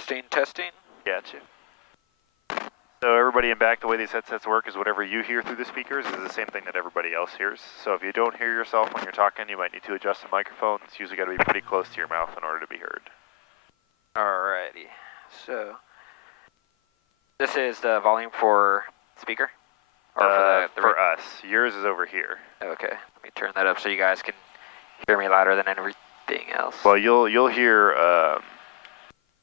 Testing, testing. Gotcha. So everybody in back, the way these headsets work is whatever you hear through the speakers is the same thing that everybody else hears. So if you don't hear yourself when you're talking, you might need to adjust the microphone. It's usually got to be pretty close to your mouth in order to be heard. Alrighty, so this is the volume for speaker? Or for us. Yours is over here. Okay, let me turn that up so you guys can hear me louder than everything else. Well, you'll hear,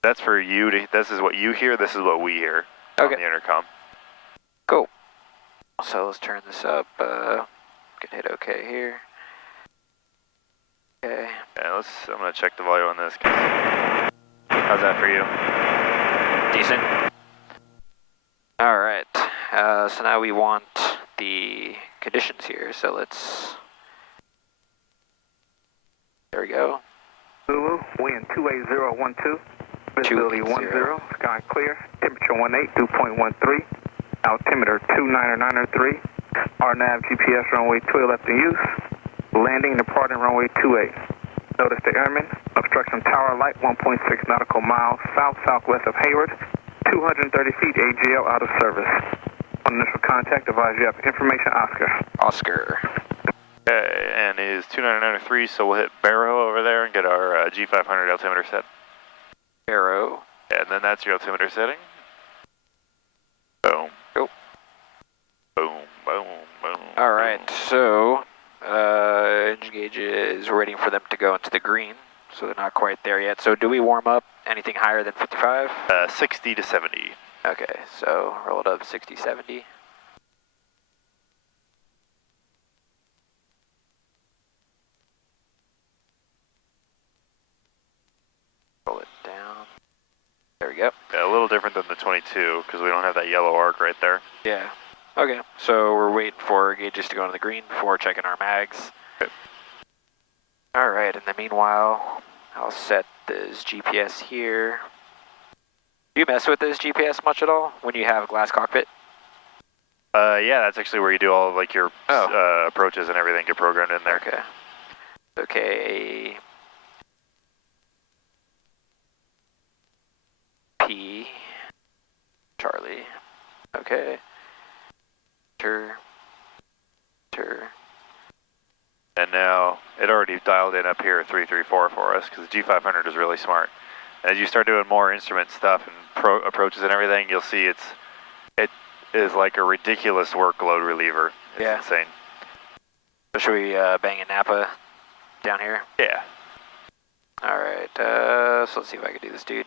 that's for you, this is what you hear, this is what we hear on the intercom. Cool. So let's turn this up, can hit OK here. Okay. Yeah, I'm going to check the volume on this. How's that for you? Decent. Alright, so now we want the conditions here, so let's, there we go. Zulu, wind 28012, visibility 10, sky clear, temperature 18, dew point 13, altimeter 29903, RNAV GPS runway 2 left in use, landing and departing runway 28. Notice the airman, obstruction tower light 1.6 nautical miles south-southwest of Hayward, 230 feet AGL out of service. On initial contact, advise you have information, Oscar. Oscar. Okay, and it is 29903, so we'll hit Barrow over there and get our G500 altimeter set. Barrow. And then that's your altimeter setting. Boom. Go. Boom, boom, boom. Alright, so engine gauge is waiting for them to go into the green, so they're not quite there yet. So do we warm up anything higher than 55? 60 to 70. Okay, so roll it up 60, 70. Roll it down. There we go. Yeah, a little different than the 22 because we don't have that yellow arc right there. Yeah. Okay, so we're waiting for gauges to go into the green before checking our mags. Okay. Alright, in the meanwhile, I'll set this GPS here. Do you mess with this GPS much at all when you have a glass cockpit? Yeah, that's actually where you do all of like your approaches and everything get programmed in there. Okay. Okay. P. Charlie. Okay. Tur. And now it already dialed in up here 334 for us because the G500 is really smart. As you start doing more instrument stuff and approaches and everything, you'll see it is like a ridiculous workload reliever. It's insane. So should we bang a Napa down here? Yeah. Alright, so let's see if I can do this, dude.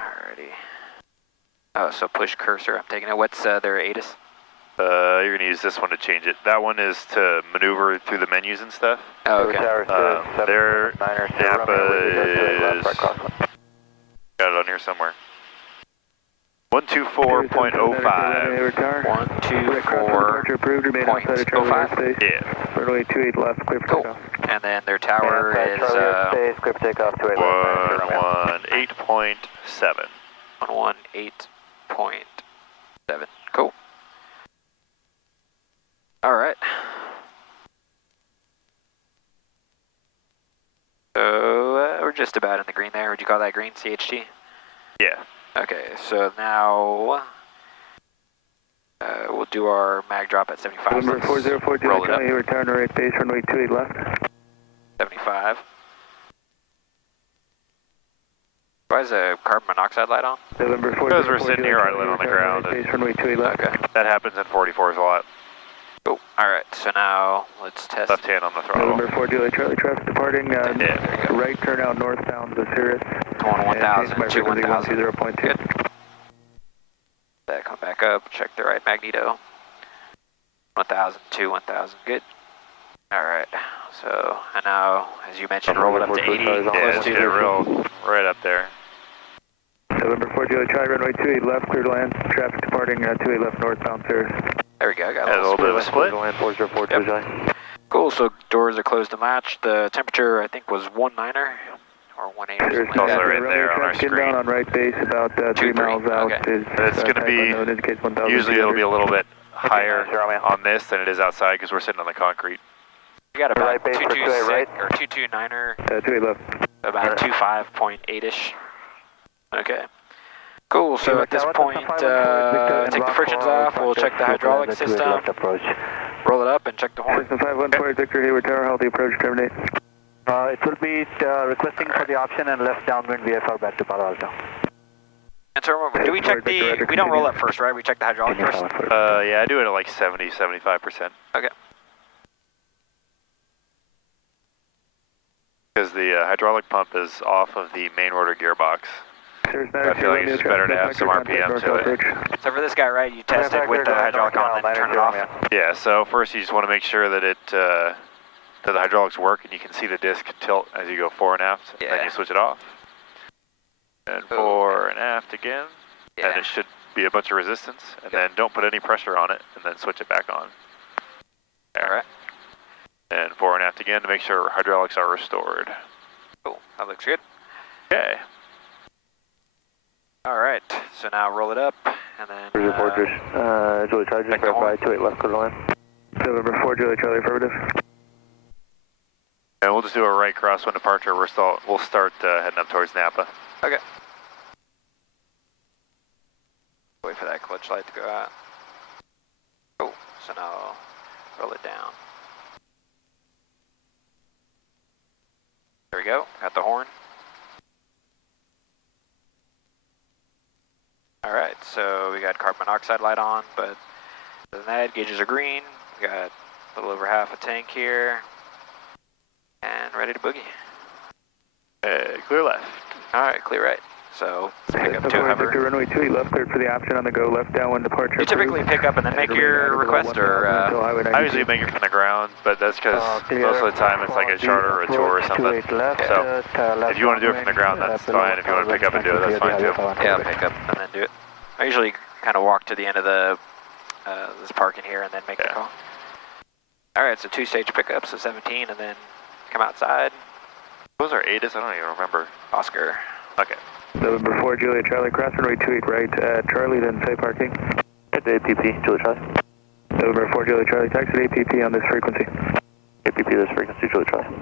Alrighty. Oh, so push cursor, I'm taking it. What's their ATIS? You're going to use this one to change it. That one is to maneuver through the menus and stuff. Oh, okay. Their Napa is... Got it on here somewhere. 124.05. 124.05? Yeah. Runway 28 left, clear for takeoff. And then their tower is... clear for takeoff, 28 left. 118.7. 118.7. Cool. Alright. So, we're just about in the green there. Would you call that green, CHT? Yeah. Okay, so now we'll do our mag drop at 75. Number 4042, roll it up. return to right base, runway 28 left. 75. Why is the carbon monoxide light on? Because we're sitting here idling on the ground. Okay. That happens in 44s a lot. Cool. Alright, so now let's test. Left hand on the throttle. November 4 Juliet Charlie traffic departing, right turnout northbound to Sirius. 1000, 2 1000. 0.2. Good. That come back up, check the right magneto. 1000, 2 1000, good. Alright, so, and now, as you mentioned, roll it up to 80. Yeah, get it real right up there. November 4 Juliet Charlie, runway 28 left, clear to land. Traffic departing 28 left northbound Sirius. There we go, got a little bit of a split. Yep. Cool, so doors are closed to match. The temperature, I think, was 19er or 18. It's also right there on our screen. Down on right base, about 3 miles out. Okay. It's going to be, usually it'll be a little bit higher on this than it is outside because we're sitting on the concrete. We got about 226 or 229er. 28 left. About 25.8-ish. Okay. Cool, so at this point, take the frictions off, we'll check the hydraulic system, roll it up and check the horn. System 514 Victor, Hayward Tower, healthy approach, terminate. It will be requesting for the option and left downwind VFR back to Palo Alto. And so do we check the, we don't roll up first, right? We check the hydraulic first? Yeah, I do it at like 70, 75%. Okay. Because the hydraulic pump is off of the main rotor gearbox. I feel like it's just better to have some RPM to it. So for this guy, right, you test it with the hydraulic on and then turn it off? Yeah, so first you just want to make sure that that the hydraulics work and you can see the disc tilt as you go fore and aft. Yeah. Then you switch it off. And fore and aft again. Yeah. And it should be a bunch of resistance. And then don't put any pressure on it and then switch it back on. All right. And fore and aft again to make sure hydraulics are restored. Cool, that looks good. Okay. All right, so now roll it up, and then... Julie Charlie, verify 28 left, clear line. November 4, Julie Charlie, affirmative. And we'll just do a right crosswind departure. We'll start heading up towards Napa. Okay. Wait for that clutch light to go out. Cool, so now roll it down. There we go, got the horn. Alright, so we got carbon monoxide light on, but other than that, gauges are green. We got a little over half a tank here. And ready to boogie. Clear left. Alright, clear right. So, pick up to hover. Victor, runway 28 left, cleared for the option on the go, left downwind departure. You typically pick up and then make your request, or? I usually make it from the ground, but that's because most of the time it's like a charter or a tour or something. So, if you want to do it from the ground, that's fine. If you want to pick up and do it, that's fine too. Yeah, I'll pick up and then do it. I usually kind of walk to the end of the this parking here and then make the call. Alright, so 2-stage pickup, so 17, and then come outside. Those are ATIS? I don't even remember. Oscar. Okay. November 4, Julia Charlie, cross runway 28 right at Charlie, then say parking. At the APP, Julia Charlie. November 4, Julia Charlie, taxi at APP on this frequency. APP, this frequency, Julia Charlie.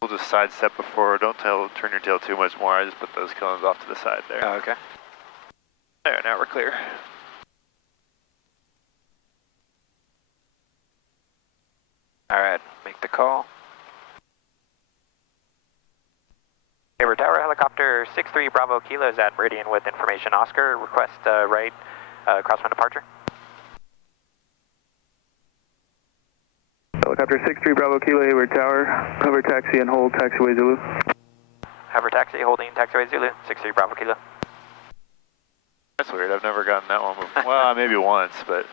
We'll just sidestep before. Don't turn your tail too much more. I just put those cones off to the side there. Oh, okay. There, now we're clear. Alright, make the call. Hayward Tower, helicopter 63 Bravo Kilo is at Meridian with information. Oscar, request right crosswind departure. Helicopter 63 Bravo Kilo, Hayward Tower, hover taxi and hold taxiway Zulu. Hover taxi, holding taxiway Zulu, 63 Bravo Kilo. That's weird, I've never gotten that one before. Well, maybe once, but...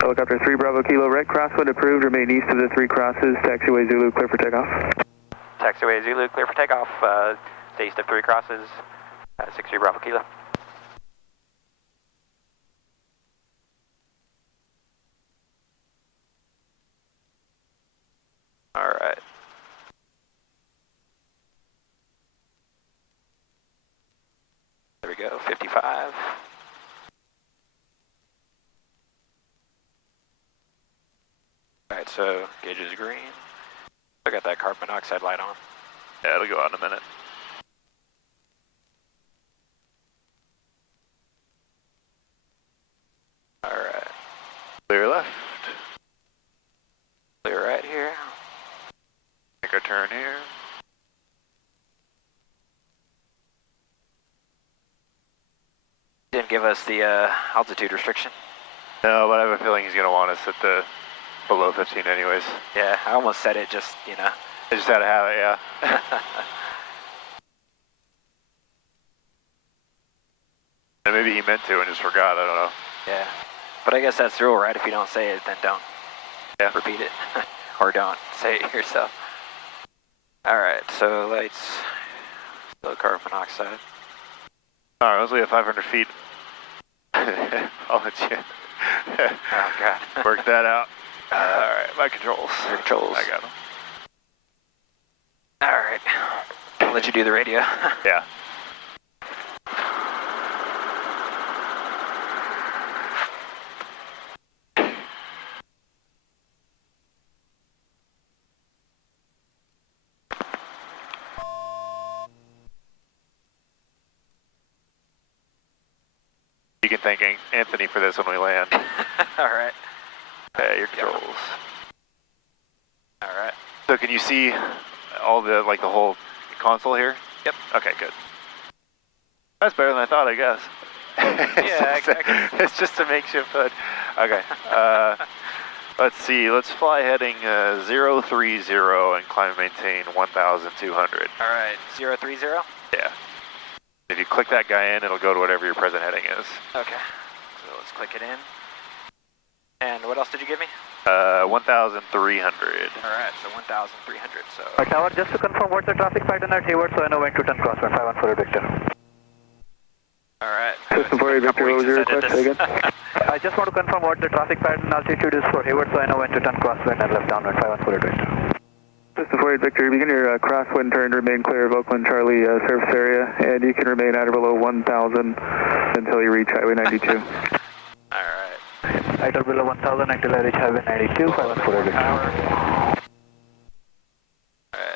Helicopter 3 Bravo Kilo, right crosswind approved, remain east of the 3 crosses, taxiway Zulu, clear for takeoff. Taxiway Zulu, clear for takeoff, east of 3 crosses, 63 Bravo Kilo. Alright. There we go, 55. Alright, so gauge is green. I got that carbon monoxide light on. Yeah, it'll go out in a minute. Alright. Clear left. Clear right here. Make our turn here. Didn't give us the altitude restriction. No, but I have a feeling he's going to want us at the below 15 anyways. Yeah, I almost said it just, you know. I just had to have it, yeah. And maybe he meant to and just forgot, I don't know. Yeah, but I guess that's the rule, right? If you don't say it, then don't repeat it. Or don't say it yourself. Alright, so lights, still carbon monoxide. Alright, once we have 500 feet, I'll let you Oh, God. Work that out. Alright, my controls. Your controls. I got them. Alright. I'll let you do the radio. Yeah. You can thank Anthony for this when we land. Alright. Okay, your controls. Alright. So can you see all the, like the whole console here? Yep. Okay, good. That's better than I thought, I guess. Yeah, It's just a makeshift hood. Okay. Let's see. Let's fly heading 030 and climb and maintain 1,200. Alright, 030? Yeah. If you click that guy in, it'll go to whatever your present heading is. Okay. So let's click it in. And what else did you give me? 1,300. Alright, so 1,300, so... Tower, just to confirm, what's the traffic pattern at Hayward, so I know when to turn crosswind, 514 Victor. Alright. System 48 Victor, what was your request again? I just want to confirm what the traffic pattern altitude is for Hayward, so I know when to turn crosswind and left downwind, 514 Victor. System 48 Victor, begin your crosswind turn to remain clear of Oakland Charlie surface area, and you can remain at or below 1,000 until you reach Highway 92. Alright. At or below 1,000 until I reach Highway 92, 514 Victor.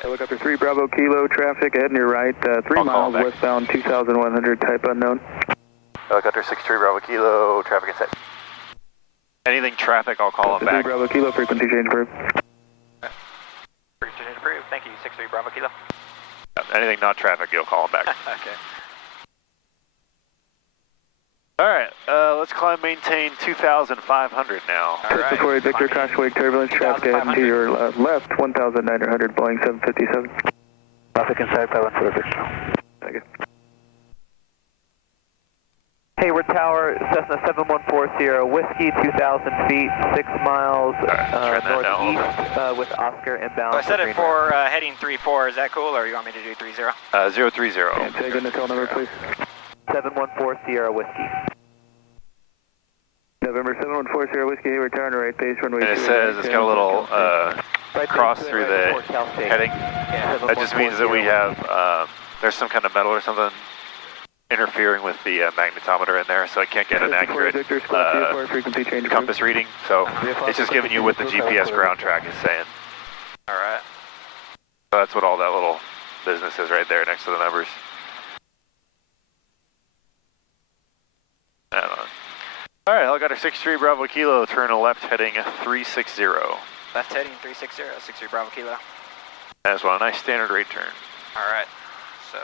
Helicopter 3 Bravo Kilo, traffic ahead and your right, 3 miles westbound, 2,100, type unknown. Helicopter 63 Bravo Kilo, traffic in sight. Anything traffic, I'll call him back. 3 Bravo Kilo, frequency change approved. Frequency change approved. Thank you, 63 Bravo Kilo. Anything not traffic, you'll call him back. Okay. Alright, let's climb maintain 2,500 now. Alright. System 48 Victor, crossway turbulence, traffic ahead and to your left, 1,900, Boeing 757. Traffic inside, 514 Victor. Thank you. Hayward Tower, Cessna 7140, Whiskey, 2,000 feet, 6 miles northeast with Oscar inbound. So I set it for heading 34. Is that cool, or you want me to do 30? 030. And take in the tail number, please. 7140, Whiskey. November 7140, Whiskey, Hayward Tower, right base, runway 2. And it says it's got a little cross through the heading. Yeah. That just means that we have, there's some kind of metal or something interfering with the magnetometer in there, so I can't get an accurate compass reading. So it's just giving you what the GPS ground track is saying. Alright. So that's what all that little business is right there next to the numbers. Alright, Helicopter 63 Bravo Kilo, turn left heading 360. Left heading 360, 63 Bravo Kilo. That's one, a nice standard rate turn. Alright, so...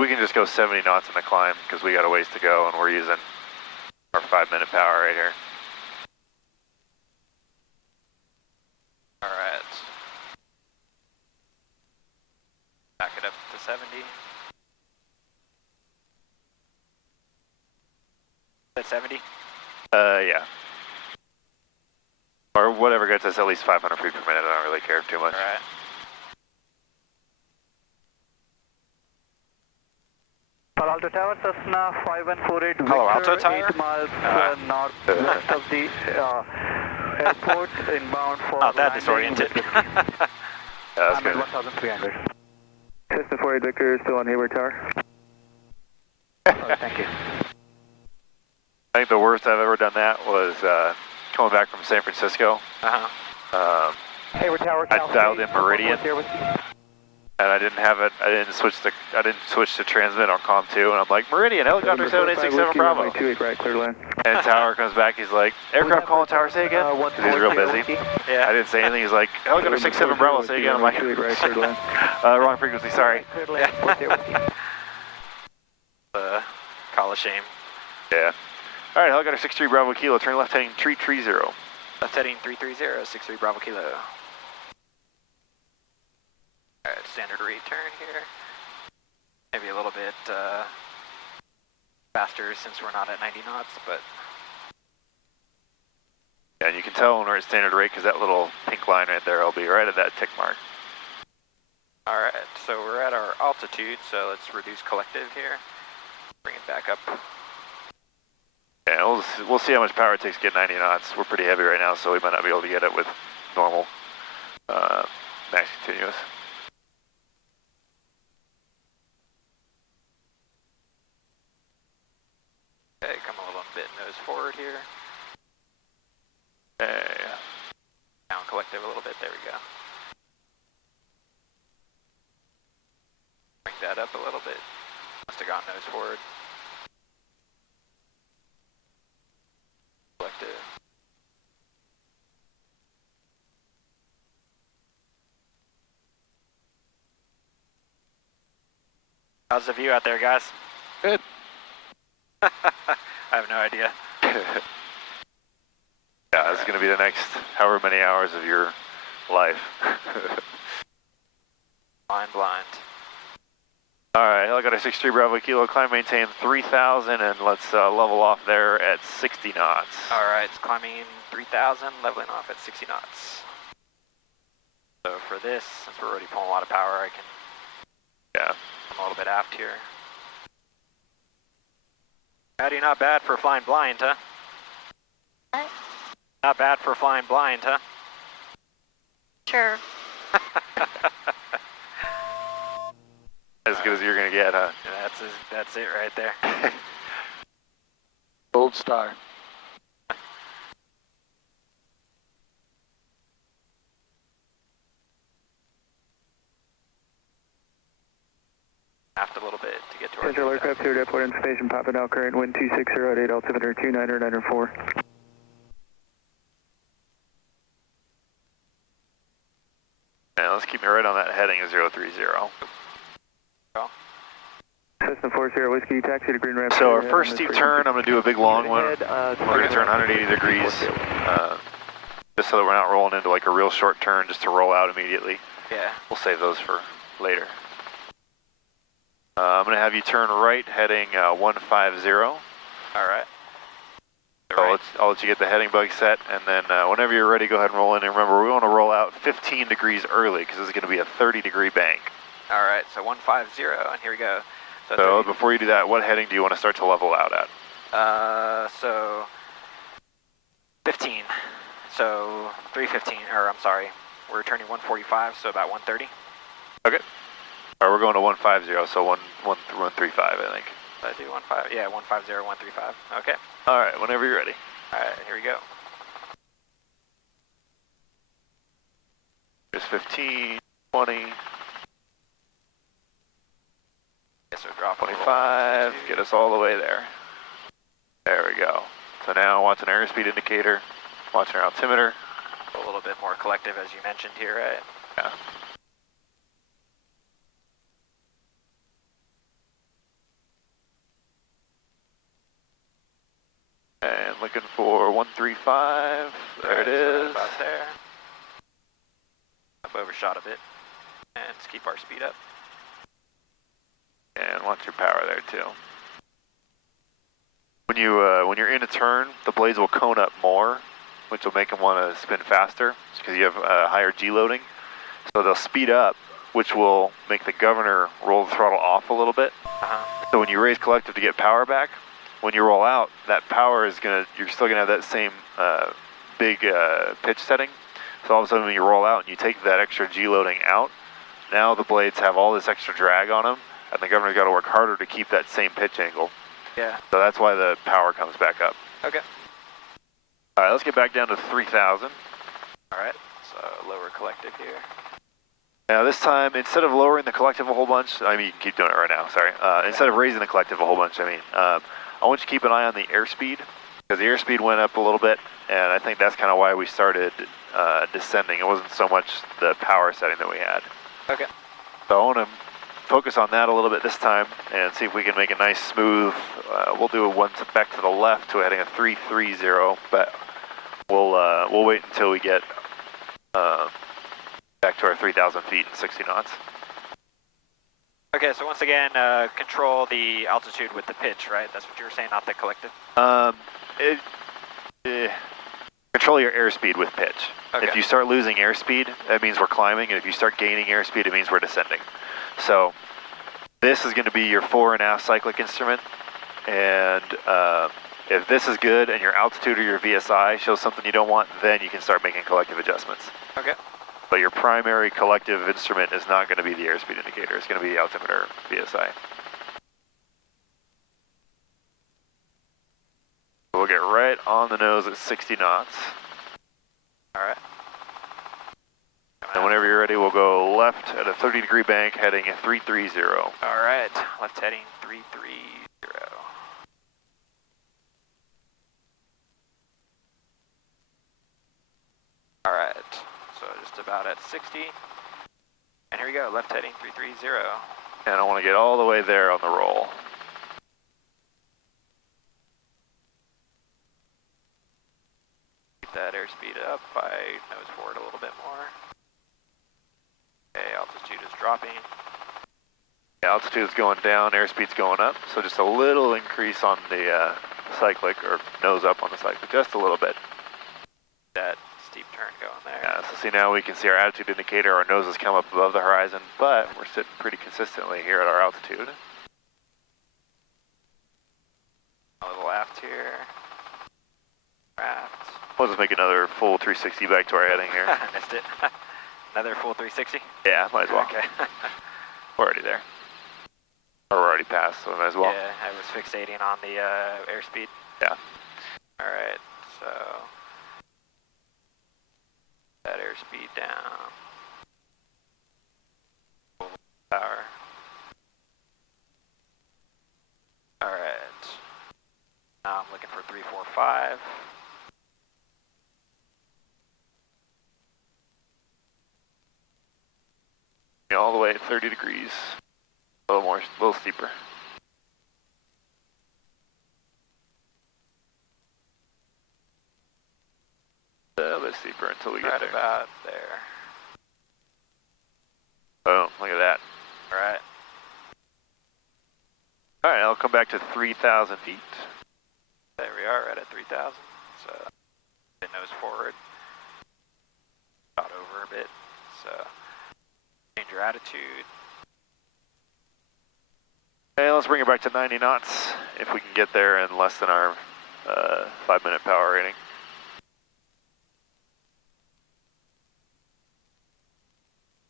We can just go 70 knots in the climb because we got a ways to go and we're using our 5-minute power right here. Alright. Back it up to 70. At 70? Yeah. Or whatever gets us at least 500 feet per minute, I don't really care too much. Alright. Palo Alto Tower, Cessna 5148 Victor, Palo Alto Tower? 8 miles northwest of the airport, inbound for Not that landing disoriented. with That's I'm at good. 1,300. Cessna 48 Victor, still on Hayward Tower. Thank you. I think the worst I've ever done that was coming back from San Francisco. Uh-huh. Hayward Tower, I Cal dialed State, in Meridian. 140, And I didn't have it. I didn't switch to transmit on COM 2, and I'm like, Meridian, helicopter 7867 Bravo. 28 right, clear line. And Tower comes back. He's like, aircraft calling Tower, say again. 'Cause he's real busy. Yeah. I didn't say anything. He's like, helicopter 67 Bravo, say again. I'm like, 28 right, clear line. wrong frequency. Sorry. Call of shame. Yeah. All right, helicopter 63 Bravo Kilo, turn left heading 330. Left heading 330, 63 Bravo Kilo. Alright, standard return here. Maybe a little bit faster since we're not at 90 knots, but... Yeah, and you can tell when we're at standard rate because that little pink line right there will be right at that tick mark. Alright, so we're at our altitude, so let's reduce collective here. Bring it back up. Yeah, we'll see how much power it takes to get 90 knots. We're pretty heavy right now, so we might not be able to get it with normal max continuous. Okay, come a little bit nose forward here. Okay. Down collective a little bit, there we go. Bring that up a little bit. Must have gone nose forward. Collective. How's the view out there, guys? Good. I have no idea. Yeah, this is going to be the next however many hours of your life. Blind. Alright, Helicopter 63 Bravo Kilo, climb maintain 3,000 and let's level off there at 60 knots. Alright, it's climbing 3,000, leveling off at 60 knots. So for this, since we're already pulling a lot of power, I can come a little bit aft here. Patty, not bad for flying blind, huh? What? Not bad for flying blind, huh? Sure. As good as you're going to get, huh? That's it right there. Gold star. Aft a little bit to get to our Central aircraft here, airport in station, popping out current, wind 260 at 8 altimeter 2994. Yeah, let's keep it right on that heading of 030. Cessna 40 Whiskey, taxi to Green Rapids. So our first steep turn, I'm going to do a big long one. We're going to turn 180 degrees, just so that we're not rolling into like a real short turn just to roll out immediately. Yeah. We'll save those for later. I'm going to have you turn right heading 150. Alright. So I'll let you get the heading bug set, and then whenever you're ready, go ahead and roll in. And remember, we want to roll out 15 degrees early because this is going to be a 30-degree bank. Alright, so 150, and here we go. So before you do that, what heading do you want to start to level out at? So 15. So 315, or I'm sorry, we're turning 145, so about 130. Okay. All right, we're going to 150, so 135, I think. I do 15, yeah, 150, 135. Okay. All right, whenever you're ready. All right, here we go. There's 15, 20, Yes, so drop 25, get us all the way there. There we go. So now watch an airspeed indicator, watch our altimeter. a little bit more collective, as you mentioned here, right? Yeah. And looking for 135. There it is. About there. I've overshot a bit. And let's keep our speed up. And watch your power there too. When you're in a turn, the blades will cone up more, which will make them want to spin faster because you have higher G loading. So they'll speed up, which will make the governor roll the throttle off a little bit. So when you raise collective to get power back, when you roll out, that power is you're still gonna have that same big pitch setting. So all of a sudden when you roll out and you take that extra G loading out, now the blades have all this extra drag on them, and the governor's got to work harder to keep that same pitch angle. Yeah. So that's why the power comes back up. Okay. All right, let's get back down to 3,000. All right. So lower collective here. Now this time, instead of lowering the collective a whole bunch, I mean, you can keep doing it right now, sorry. Instead of raising the collective a whole bunch, I want you to keep an eye on the airspeed, because the airspeed went up a little bit, and I think that's kind of why we started descending. It wasn't so much the power setting that we had. Okay. So I want to focus on that a little bit this time and see if we can make a nice smooth, we'll do a one back to the left to heading a 330, but we'll wait until we get back to our 3,000 feet and 60 knots. Okay, so once again, control the altitude with the pitch, right? That's what you were saying, not the collective? Control your airspeed with pitch. Okay. If you start losing airspeed, that means we're climbing, and if you start gaining airspeed, it means we're descending. So this is going to be your fore and aft cyclic instrument, and if this is good and your altitude or your VSI shows something you don't want, then you can start making collective adjustments. Okay. But your primary collective instrument is not going to be the airspeed indicator. It's going to be the altimeter VSI. We'll get right on the nose at 60 knots. All right. And whenever you're ready, we'll go left at a 30-degree bank heading 330. All right. Left heading 330. All right. So just about at 60. And here we go. Left heading 330. And I want to get all the way there on the roll. Keep that airspeed up. I nose forward a little bit more. Okay, altitude is dropping. The altitude's going down, airspeed's going up, so just a little increase on the cyclic, or nose up on the cyclic, just a little bit. That steep turn going there. Yeah, so see now we can see our attitude indicator, our noses come up above the horizon, but we're sitting pretty consistently here at our altitude. A little aft here. Aft. We'll just make another full 360 back to our heading here. Missed it. Another full 360? Yeah, might as well. Okay. We're already there. Or we're already past, so might as well. Yeah, I was fixating on the airspeed. Yeah. Alright, so that airspeed down. Full power. Alright. Now I'm looking for 345. All the way at 30 degrees. A little more, a little steeper. A little bit steeper until we get Right there. about there. Boom, look at that. Alright. Alright, I'll come back to 3,000 feet. There we are, right at 3,000. So, nose forward. Shot over a bit. So, change your attitude. Okay, let's bring it back to 90 knots, if we can get there in less than our 5-minute power rating.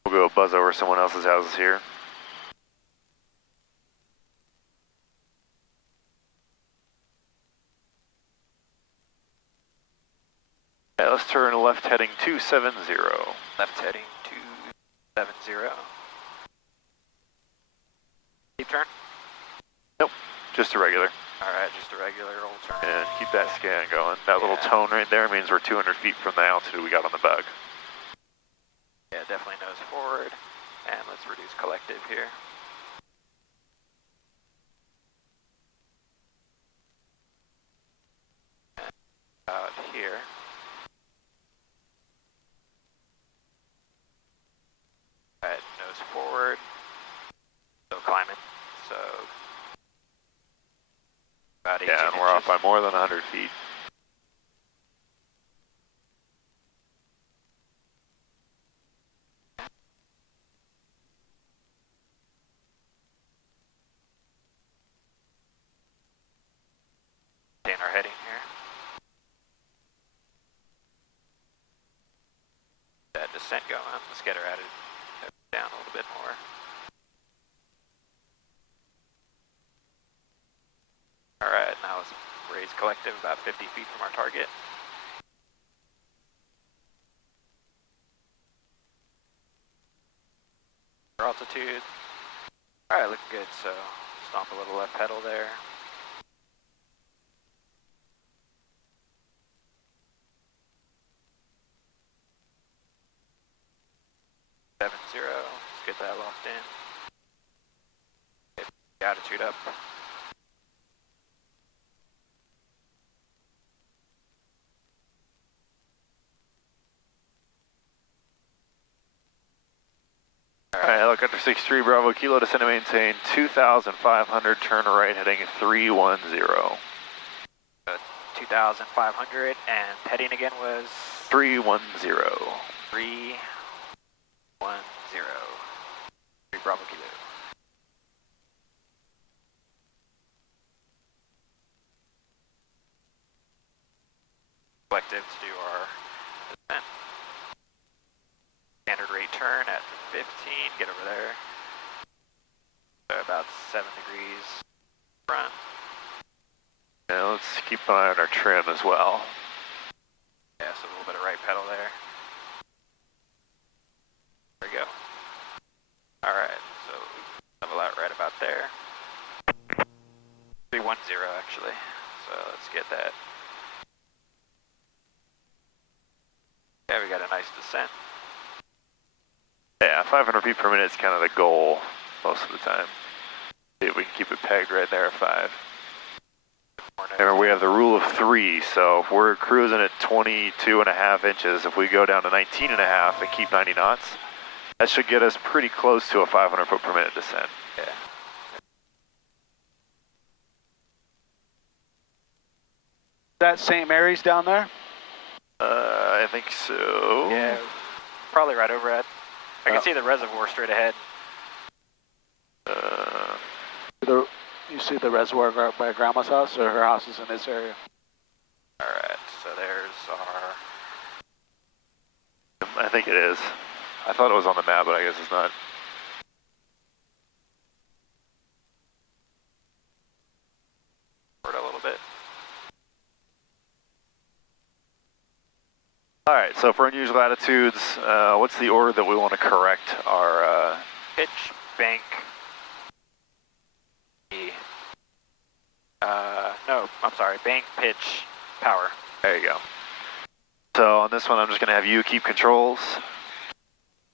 We'll go buzz over someone else's houses here. Okay, let's turn left heading 270. Left heading 270. Deep turn? Nope, just a regular. Alright, just a regular old turn. And keep that scan going. That little tone right there means we're 200 feet from the altitude we got on the bug. Yeah, definitely nose forward. And let's reduce collective here. And out here. Alright, nose forward. Still climbing. So about 18 Yeah, and we're off by more than 100 feet. Our heading here. That descent going. Let's get her at it down a little bit more. Alright, now let's raise collective about 50 feet from our target. Our altitude. Alright, looking good, so stomp a little left pedal there. Let's get that locked in. Get the attitude up. Alright, helicopter 63 Bravo Kilo, descend to maintain 2,500, turn right heading 310. 2,500 2,500, and heading again was 310. 310. 3 Bravo Kilo. Collective to do our descent. Standard rate turn at 15, get over there. So about 7 degrees front. Yeah, let's keep an eye on our trim as well. Yeah, so a little bit of right pedal there. There we go. Alright, so level out right about there. 310 actually, so let's get that. Yeah, we got a nice descent. Yeah, 500 feet per minute is kind of the goal most of the time. See if we can keep it pegged right there at 5. Remember, we have the rule of 3, so if we're cruising at 22.5 inches, if we go down to 19.5 and keep 90 knots, that should get us pretty close to a 500 foot per minute descent. Yeah. That St. Mary's down there? I think so. Yeah, probably right overhead. I can see the reservoir straight ahead. You see the reservoir by Grandma's house, or her house is in this area? Alright, so there's our... I think it is. I thought it was on the map, but I guess it's not. a little bit. All right, so for unusual latitudes, what's the order that we want to correct our... Pitch, bank, no, I'm sorry, bank, pitch, power. There you go. So on this one, I'm just going to have you keep controls,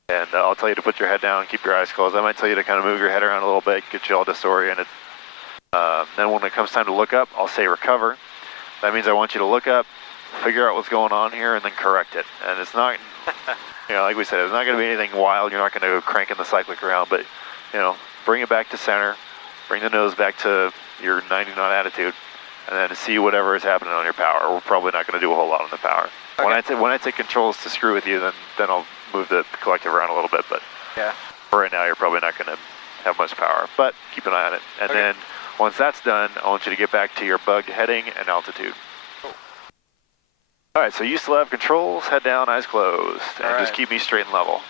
and I'll tell you to put your head down, keep your eyes closed. I might tell you to kind of move your head around a little bit, get you all disoriented. Then when it comes time to look up, I'll say recover. That means I want you to look up, figure out what's going on here, and then correct it. And it's not, you know, like we said, it's not going to be anything wild. You're not going to go cranking the cyclic around, but, you know, bring it back to center, bring the nose back to your 90 knot attitude, and then see whatever is happening on your power. We're probably not going to do a whole lot on the power. Okay. When I take controls to screw with you, then I'll move the collective around a little bit, but yeah, for right now, you're probably not going to have much power, but keep an eye on it. And then once that's done, I want you to get back to your bugged heading and altitude. Cool. All right, so you still have controls, head down, eyes closed, and just keep me straight and level.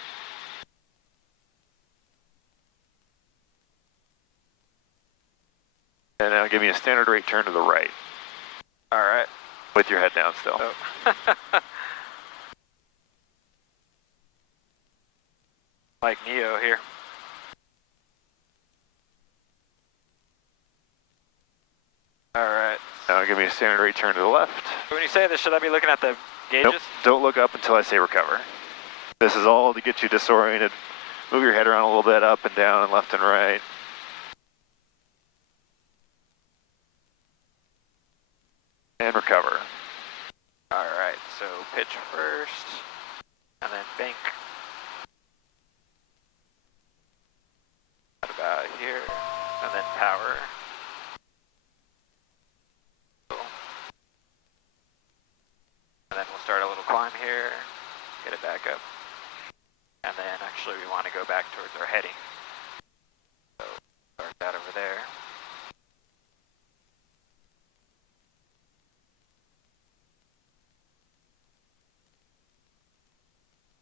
And now give me a standard rate turn to the right. All right. With your head down still. Oh. Like Neo here. All right. Now give me a standard rate turn to the left. When you say this, should I be looking at the gauges? Nope, don't look up until I say recover. This is all to get you disoriented. Move your head around a little bit, up and down and left and right. And recover. All right, so pitch first, and then bank. About here, and then power. Cool. And then we'll start a little climb here, get it back up. And then actually we want to go back towards our heading. So start that over there.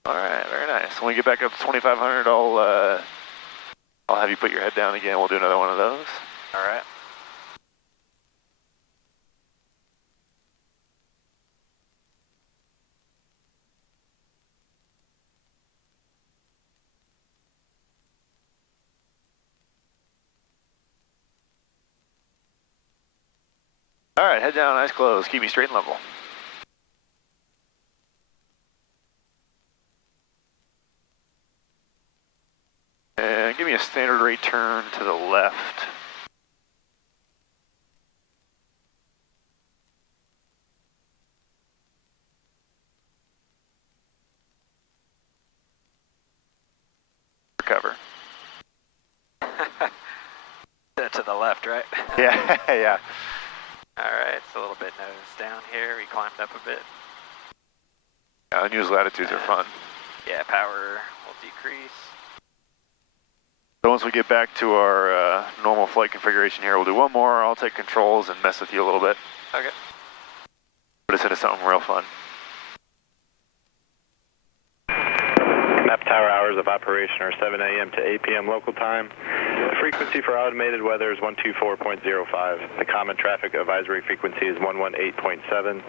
All right, very nice. When we get back up to 2,500, I'll have you put your head down again. We'll do another one of those. All right. All right, head down, eyes closed. Keep me straight and level. And give me a standard rate turn to the left. Recover. To the left, right? Yeah, yeah. Alright, it's a little bit nose down here. We climbed up a bit. Yeah, unused latitudes are fun. Yeah, power will decrease. So once we get back to our normal flight configuration here, we'll do one more. I'll take controls and mess with you a little bit. Okay. Put us into something real fun. Map tower hours of operation are 7 a.m. to 8 p.m. local time. The frequency for automated weather is 124.05. The common traffic advisory frequency is 118.7.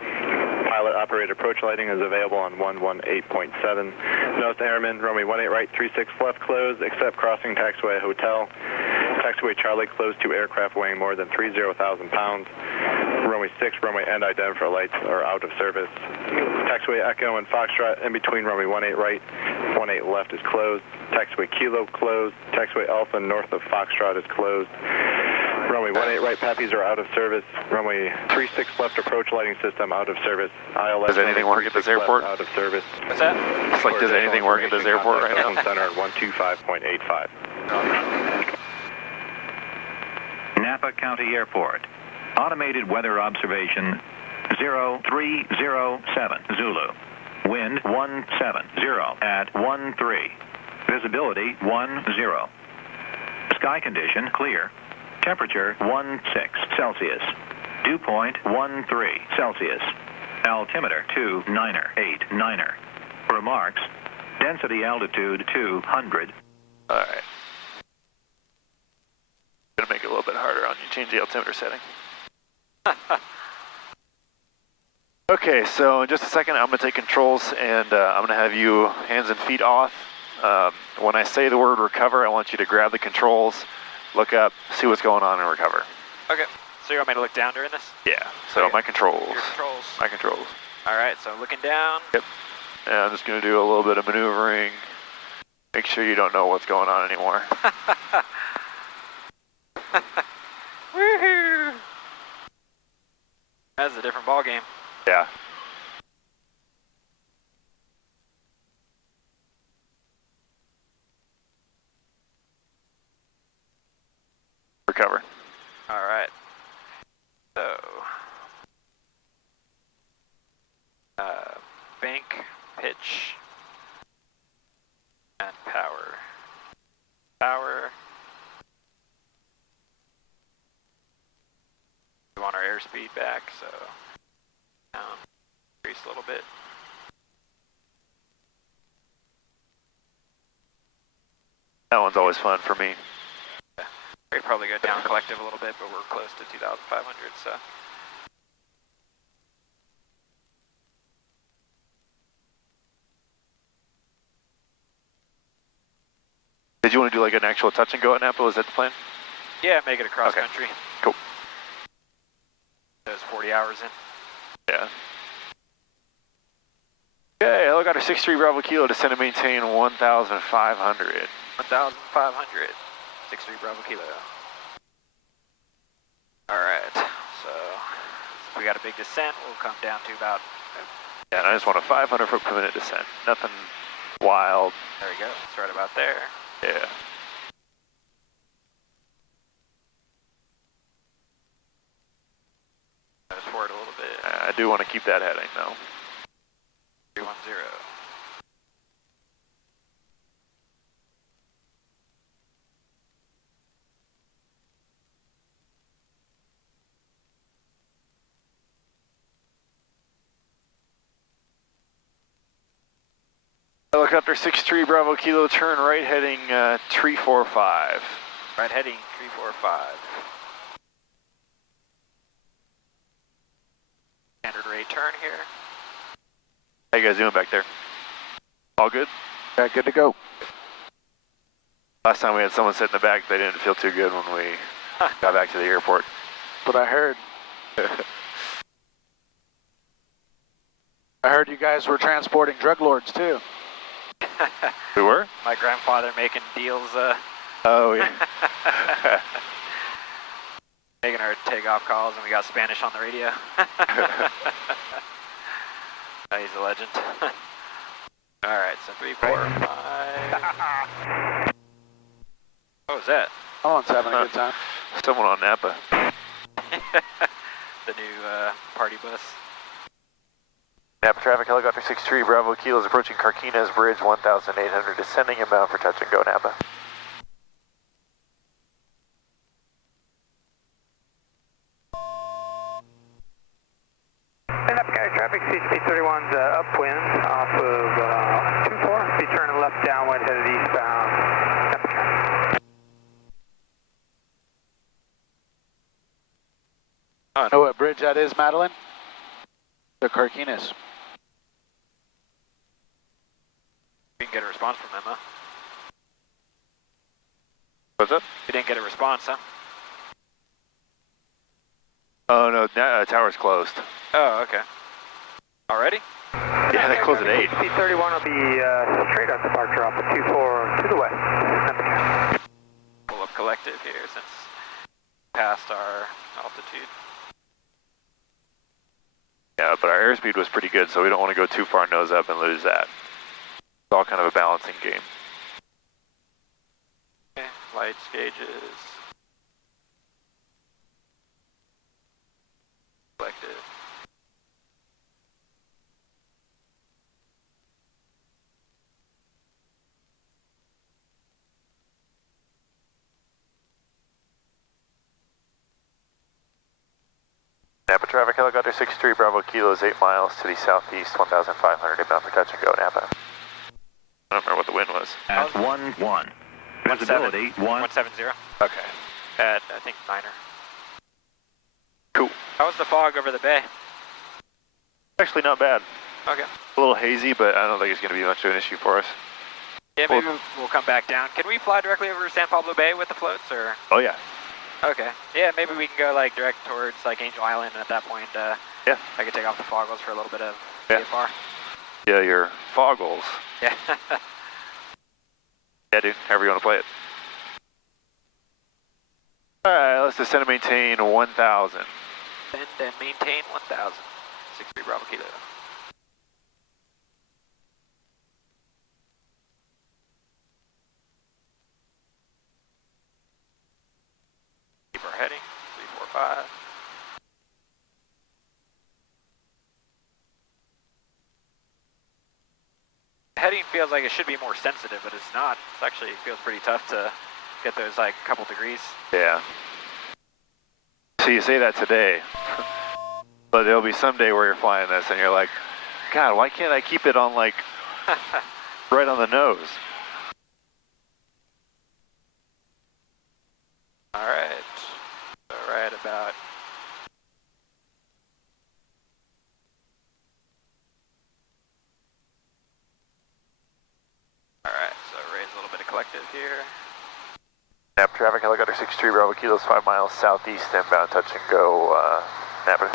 Pilot operated approach lighting is available on 118.7. Nose to airman, runway 18 right, 36 left closed, except crossing taxiway hotel. Taxiway Charlie closed to aircraft weighing more than 30,000 pounds. Runway 6, runway end identifier lights are out of service. Taxiway Echo and Foxtrot in between runway 18 right, 18 left is closed. Taxiway Kilo closed. Taxiway Alpha north of Foxtrot is closed. Runway 18 right Pappies are out of service. Runway 36 left approach lighting system out of service. ILS does anything work at this airport? Out of service. What's that? It's like, does anything work at this airport right now? Center at 125.85. Napa County Airport. Automated weather observation 0307 Zulu. Wind 170 at 13. Visibility 10. Sky condition clear. Temperature 16 Celsius. Dew point 13 Celsius. Altimeter 2989er. Remarks. Density altitude 200. All right. Gonna make it a little bit harder on you. Change the altimeter setting. Okay, so in just a second, I'm gonna take controls and I'm gonna have you hands and feet off. When I say the word recover, I want you to grab the controls, look up, see what's going on, and recover. Okay. So you want me to look down during this? Yeah. So Okay. my controls. Your controls. My controls. Alright, so looking down. Yep. And I'm just gonna do a little bit of maneuvering. Make sure you don't know what's going on anymore. Woohoo! That's a different ball game. Yeah. Recover. Alright. So, bank, pitch, and power. Power. We want our airspeed back, so increase a little bit. That one's always fun for me. We'd probably go down collective a little bit, but we're close to 2,500, so. Did you want to do like an actual touch and go at Napa? Was that the plan? Yeah, make it across Okay. country. Cool. Those 40 hours in. Yeah. Okay, helicopter 63 Bravo Kilo, descend and maintain 1,500. 1,500. 63 Bravo Kilo. Alright, so if we got a big descent, we'll come down to about. Yeah, and I just want a 500 foot per minute descent. Nothing wild. There we go, it's right about there. Yeah. Nose forward a little bit. I do want to keep that heading though. 310. Helicopter 63 Bravo Kilo, turn right heading 345. Right heading 345. Standard rate turn here. How you guys doing back there? All good? Yeah, good to go. Last time we had someone sit in the back, they didn't feel too good when we got back to the airport. But I heard. I heard you guys were transporting drug lords too. We were? My grandfather making deals, Oh, yeah. making our takeoff calls, and we got Spanish on the radio. He's a legend. Alright, so 3, 4, 5. What was that? Someone's having a good time. Someone on Napa. the new party bus. Napa traffic, helicopter 63, Bravo Kilo is approaching Carquinez Bridge 1,800, descending inbound for touch and go, Napa. Napa County traffic, CHP31's upwind off of 24, be turning left downwind headed eastbound. Napa County. Know what bridge that is, Madeline? The Carquinez. We didn't get a response from them, huh? What's up? We didn't get a response, huh? Oh no, tower's closed. Oh, okay. Already? Yeah, they close at 8. CHP31 will be straight on departure off of 24 to the west. Napa County. Pull up collective here since past our altitude. Yeah, but our airspeed was pretty good, so we don't want to go too far nose up and lose that. It's all kind of a balancing game. Okay, lights, gauges. Collective. Napa traffic, helicopter 63, Bravo Kilo is 8 miles to the southeast, 1,500 inbound for touch and go, Napa. I don't remember what the wind was. At 1-1. Visibility 170. Okay. At, I think, 9er. Cool. How was the fog over the bay? Actually not bad. Okay. A little hazy, but I don't think it's going to be much of an issue for us. Yeah, maybe we'll come back down. Can we fly directly over San Pablo Bay with the floats, or? Oh yeah. Okay. Yeah, maybe we can go like direct towards like Angel Island, and at that point, yeah, I could take off the foggles for a little bit of yeah. VFR. Yeah, your foggles. Yeah. Yeah, dude. However you want to play it. All right, let's descend and maintain 1,000. Descend and maintain 1,000. 63 Bravo Kilo. Keep our heading. 345. Heading feels like it should be more sensitive, but it's not. It actually feels pretty tough to get those like couple degrees. Yeah. So you say that today, but there'll be some day where you're flying this and you're like, God, why can't I keep it on like right on the nose? All right. All right, about. All right, so raise a little bit of collective here. Napa traffic, helicopter 63, Bravo Kilos, 5 miles southeast, inbound, touch and go, Napa.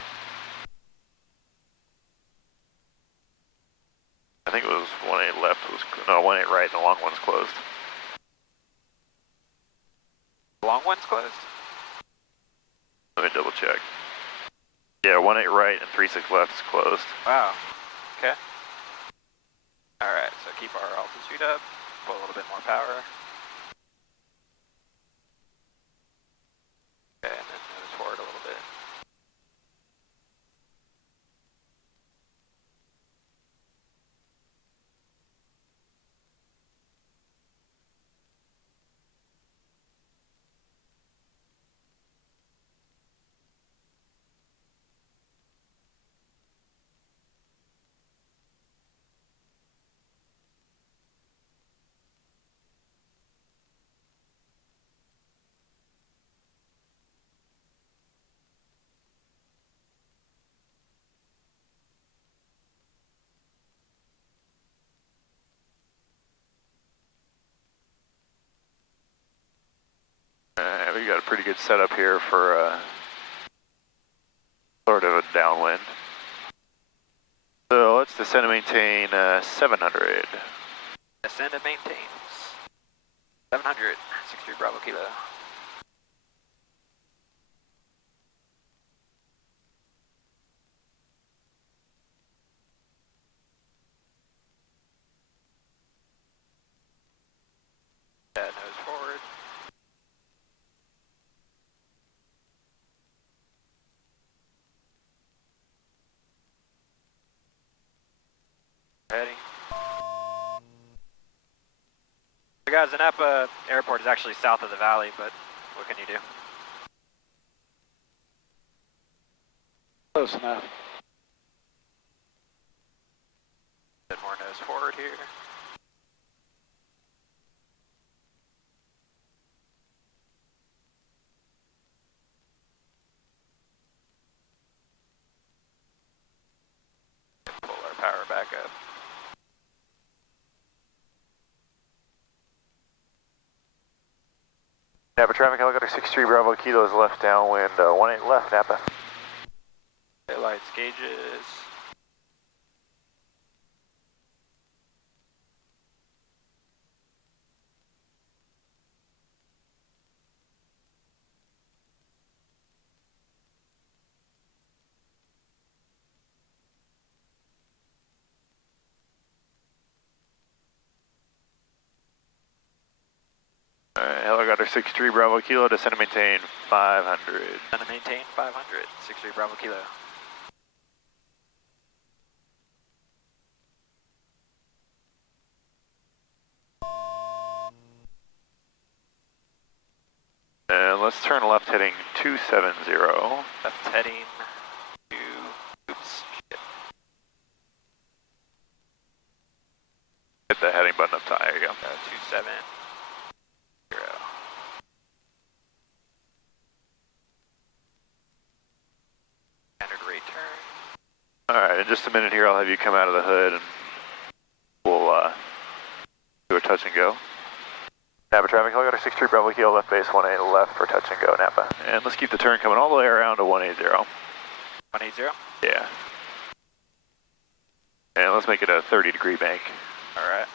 I think it was 18 left, no, 18 right, and the long one's closed. The long one's closed? Let me double check. Yeah, 18 right and 36 left is closed. Wow, okay. All right, so keep our altitude up, put a little bit more power. Okay, and then nose forward a little bit. We got a pretty good setup here for sort of a downwind. So let's descend and maintain 700. Descend and maintain 700, 63 Bravo Kilo. Yeah, nose forward. Guys, the Napa Airport is actually south of the valley, but what can you do? Close enough. Bit more nose forward here. Pull our power back up. Napa traffic, helicopter 63 Bravo Kilo is left downwind, 18 left, Napa. Lights, gauges. Alright, helicopter 63 Bravo Kilo, descend and maintain 500. Descend and maintain 500, 63 Bravo Kilo. And let's turn left heading 270. Left heading to, oops, shit. Hit the heading button up top, there you go. 270. Standard rate turn. Alright, in just a minute here I'll have you come out of the hood and we'll do a touch and go. Napa traffic, helicopter 63 Bravo Kilo, left base 18 left for touch and go, Napa. And let's keep the turn coming all the way around to 180. 180? Yeah. And let's make it a 30-degree bank. Alright.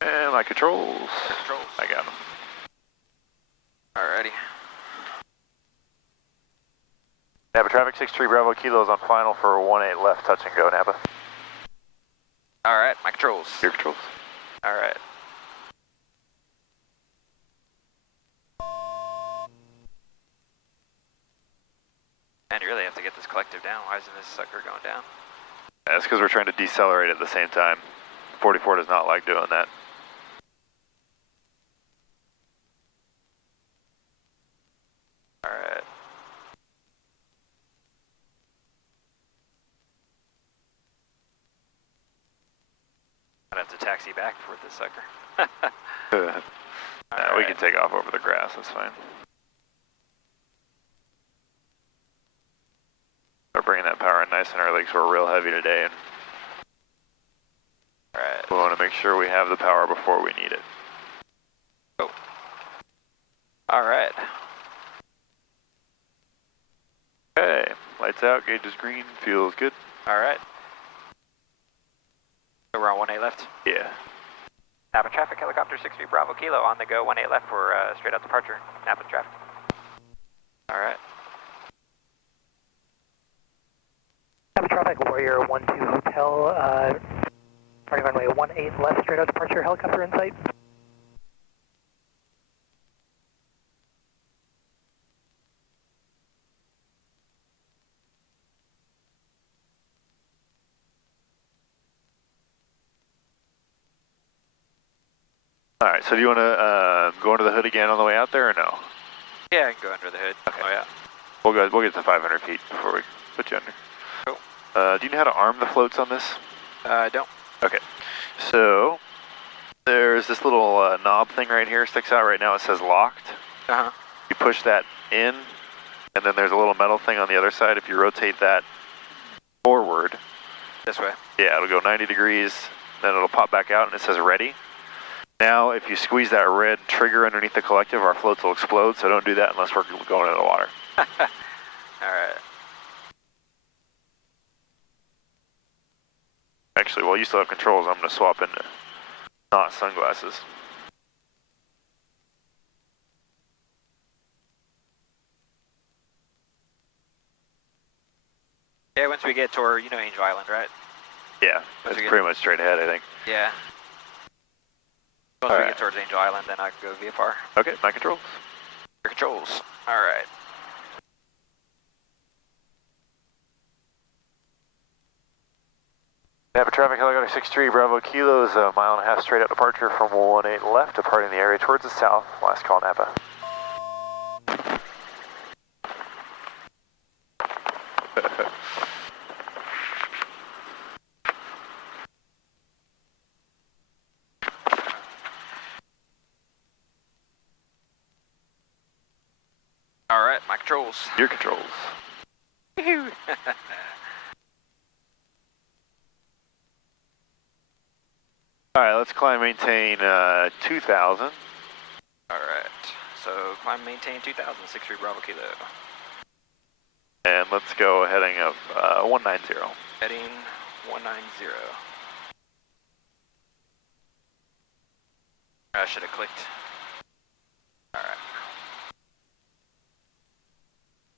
And my controls. Controls. I got them. Alrighty. Napa traffic 63 Bravo Kilo is on final for 18 left, touch and go, Napa. Alright, my controls. Your controls. Alright. And you really have to get this collective down. Why isn't this sucker going down? That's because we're trying to decelerate at the same time. 44 does not like doing that. Alright. I'd have to taxi back for this sucker. We can take off over the grass, that's fine. We're bringing that power in nice and early because we're real heavy today, and we want to make sure we have the power before we need it. Oh. Alright. Okay, lights out, gauge is green, feels good. Alright. So we're on 1A left? Yeah. Napa traffic, helicopter 63 Bravo Kilo, on the go, 1A left for straight out departure. Napa traffic. Alright. Napa traffic, Warrior 12 Hotel, starting runway 18 left, straight out departure, helicopter in sight. Alright, so do you want to go under the hood again on the way out there or no? Yeah, I can go under the hood. Okay. Oh yeah. We'll get to 500 feet before we put you under. Cool. Do you know how to arm the floats on this? I don't. Okay, so there's this little knob thing right here, sticks out right now, it says locked. Uh-huh. You push that in, and then there's a little metal thing on the other side. If you rotate that forward, This way. yeah, it'll go 90 degrees, then it'll pop back out and it says ready. Now, if you squeeze that red trigger underneath the collective, our floats will explode, so don't do that unless we're going into the water. Alright. Actually, while you still have controls, I'm going to swap into not sunglasses. Yeah, once we get toward, you know, Angel Island, right? Yeah, it's pretty much straight ahead, I think. Yeah. Once we get towards Angel Island, then I can go VFR. Okay, my controls. Your controls. Alright. Napa traffic, helicopter 63 Bravo Kilo is a mile and a half straight out departure from 18 left, departing the area towards the south. Last call, Napa. All right, my controls. Your controls. All right, let's climb, maintain 2,000. All right, so climb, maintain 2,000, 63 Bravo Kilo. And let's go heading of 190. Heading 190. I should have clicked. All right.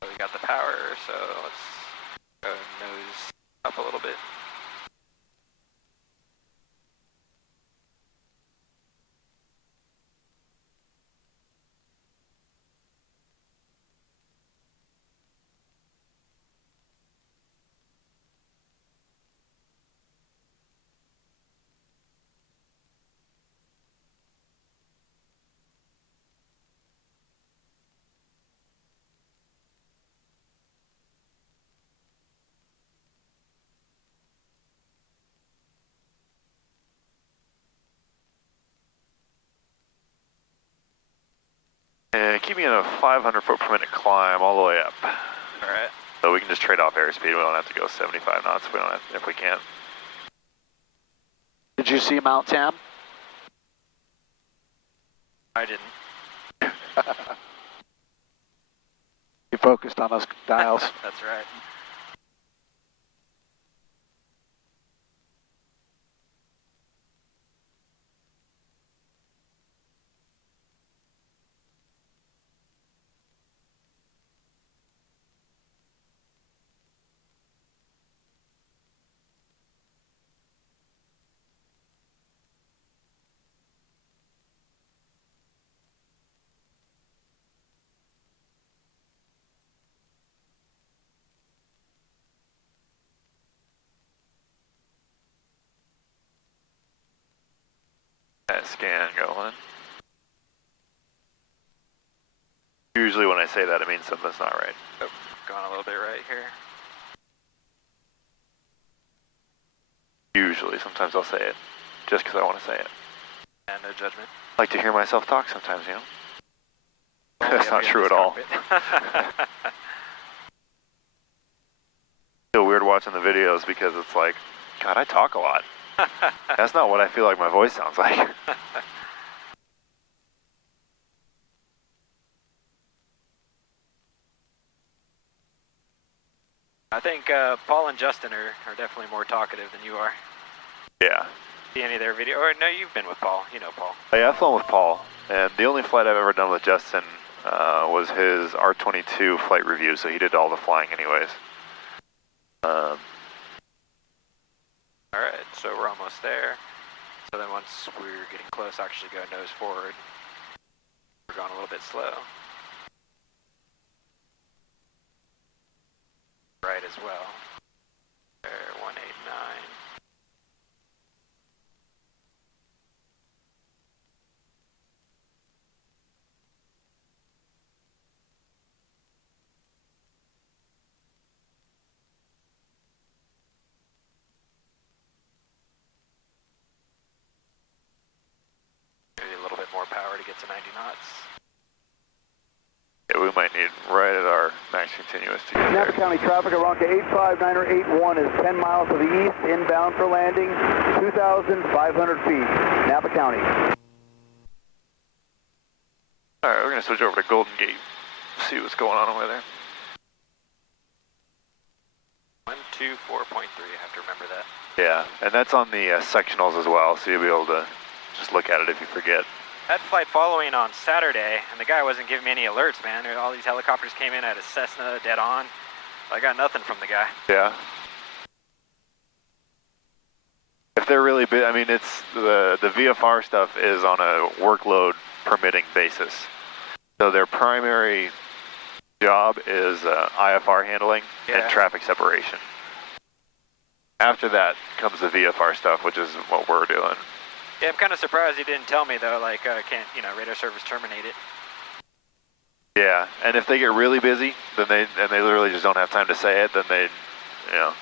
So we got the power, so let's go nose up a little bit. And keeping it a 500 foot per minute climb all the way up. All right. So we can just trade off airspeed. We don't have to go 75 knots. We don't have, if we can. Did you see Mount Tam? I didn't. You focused on those dials. That's right. That scan going. Usually when I say that, it means something's not right. Oh, going a little bit right here. Usually, sometimes I'll say it, just because I want to say it. And no judgment. I like to hear myself talk sometimes, you know? Only That's up not here in true this at all. cockpit. Feel weird watching the videos because it's like, God, I talk a lot. That's not what I feel like my voice sounds like. I think Paul and Justin are definitely more talkative than you are. Yeah. See any of their video? Or no, you've been with Paul. You know Paul. Yeah, I've flown with Paul, and the only flight I've ever done with Justin was his R-22 flight review, so he did all the flying anyways. Alright, so we're almost there. So then once we're getting close, actually go nose forward. We're going a little bit slow. Right as well. There, 189. Maybe a little bit more power to get to 90 knots. Yeah, we might need right at our max continuous to get Napa there. County traffic around to 85981 is 10 miles to the east, inbound for landing, 2,500 feet, Napa County. Alright, we're going to switch over to Golden Gate, see what's going on over there. 124.3, I have to remember that. Yeah, and that's on the sectionals as well, so you'll be able to just look at it if you forget. I had flight following on Saturday, and the guy wasn't giving me any alerts, man. All these helicopters came in at a Cessna dead on. I got nothing from the guy. Yeah. If they're really big, I mean, it's the VFR stuff is on a workload permitting basis. So their primary job is IFR handling and traffic separation. after that comes the VFR stuff, which is what we're doing. Yeah, I'm kind of surprised he didn't tell me though, like, can't, you know, radar service terminate it. Yeah, and if they get really busy, then they literally just don't have time to say it, then they, you know,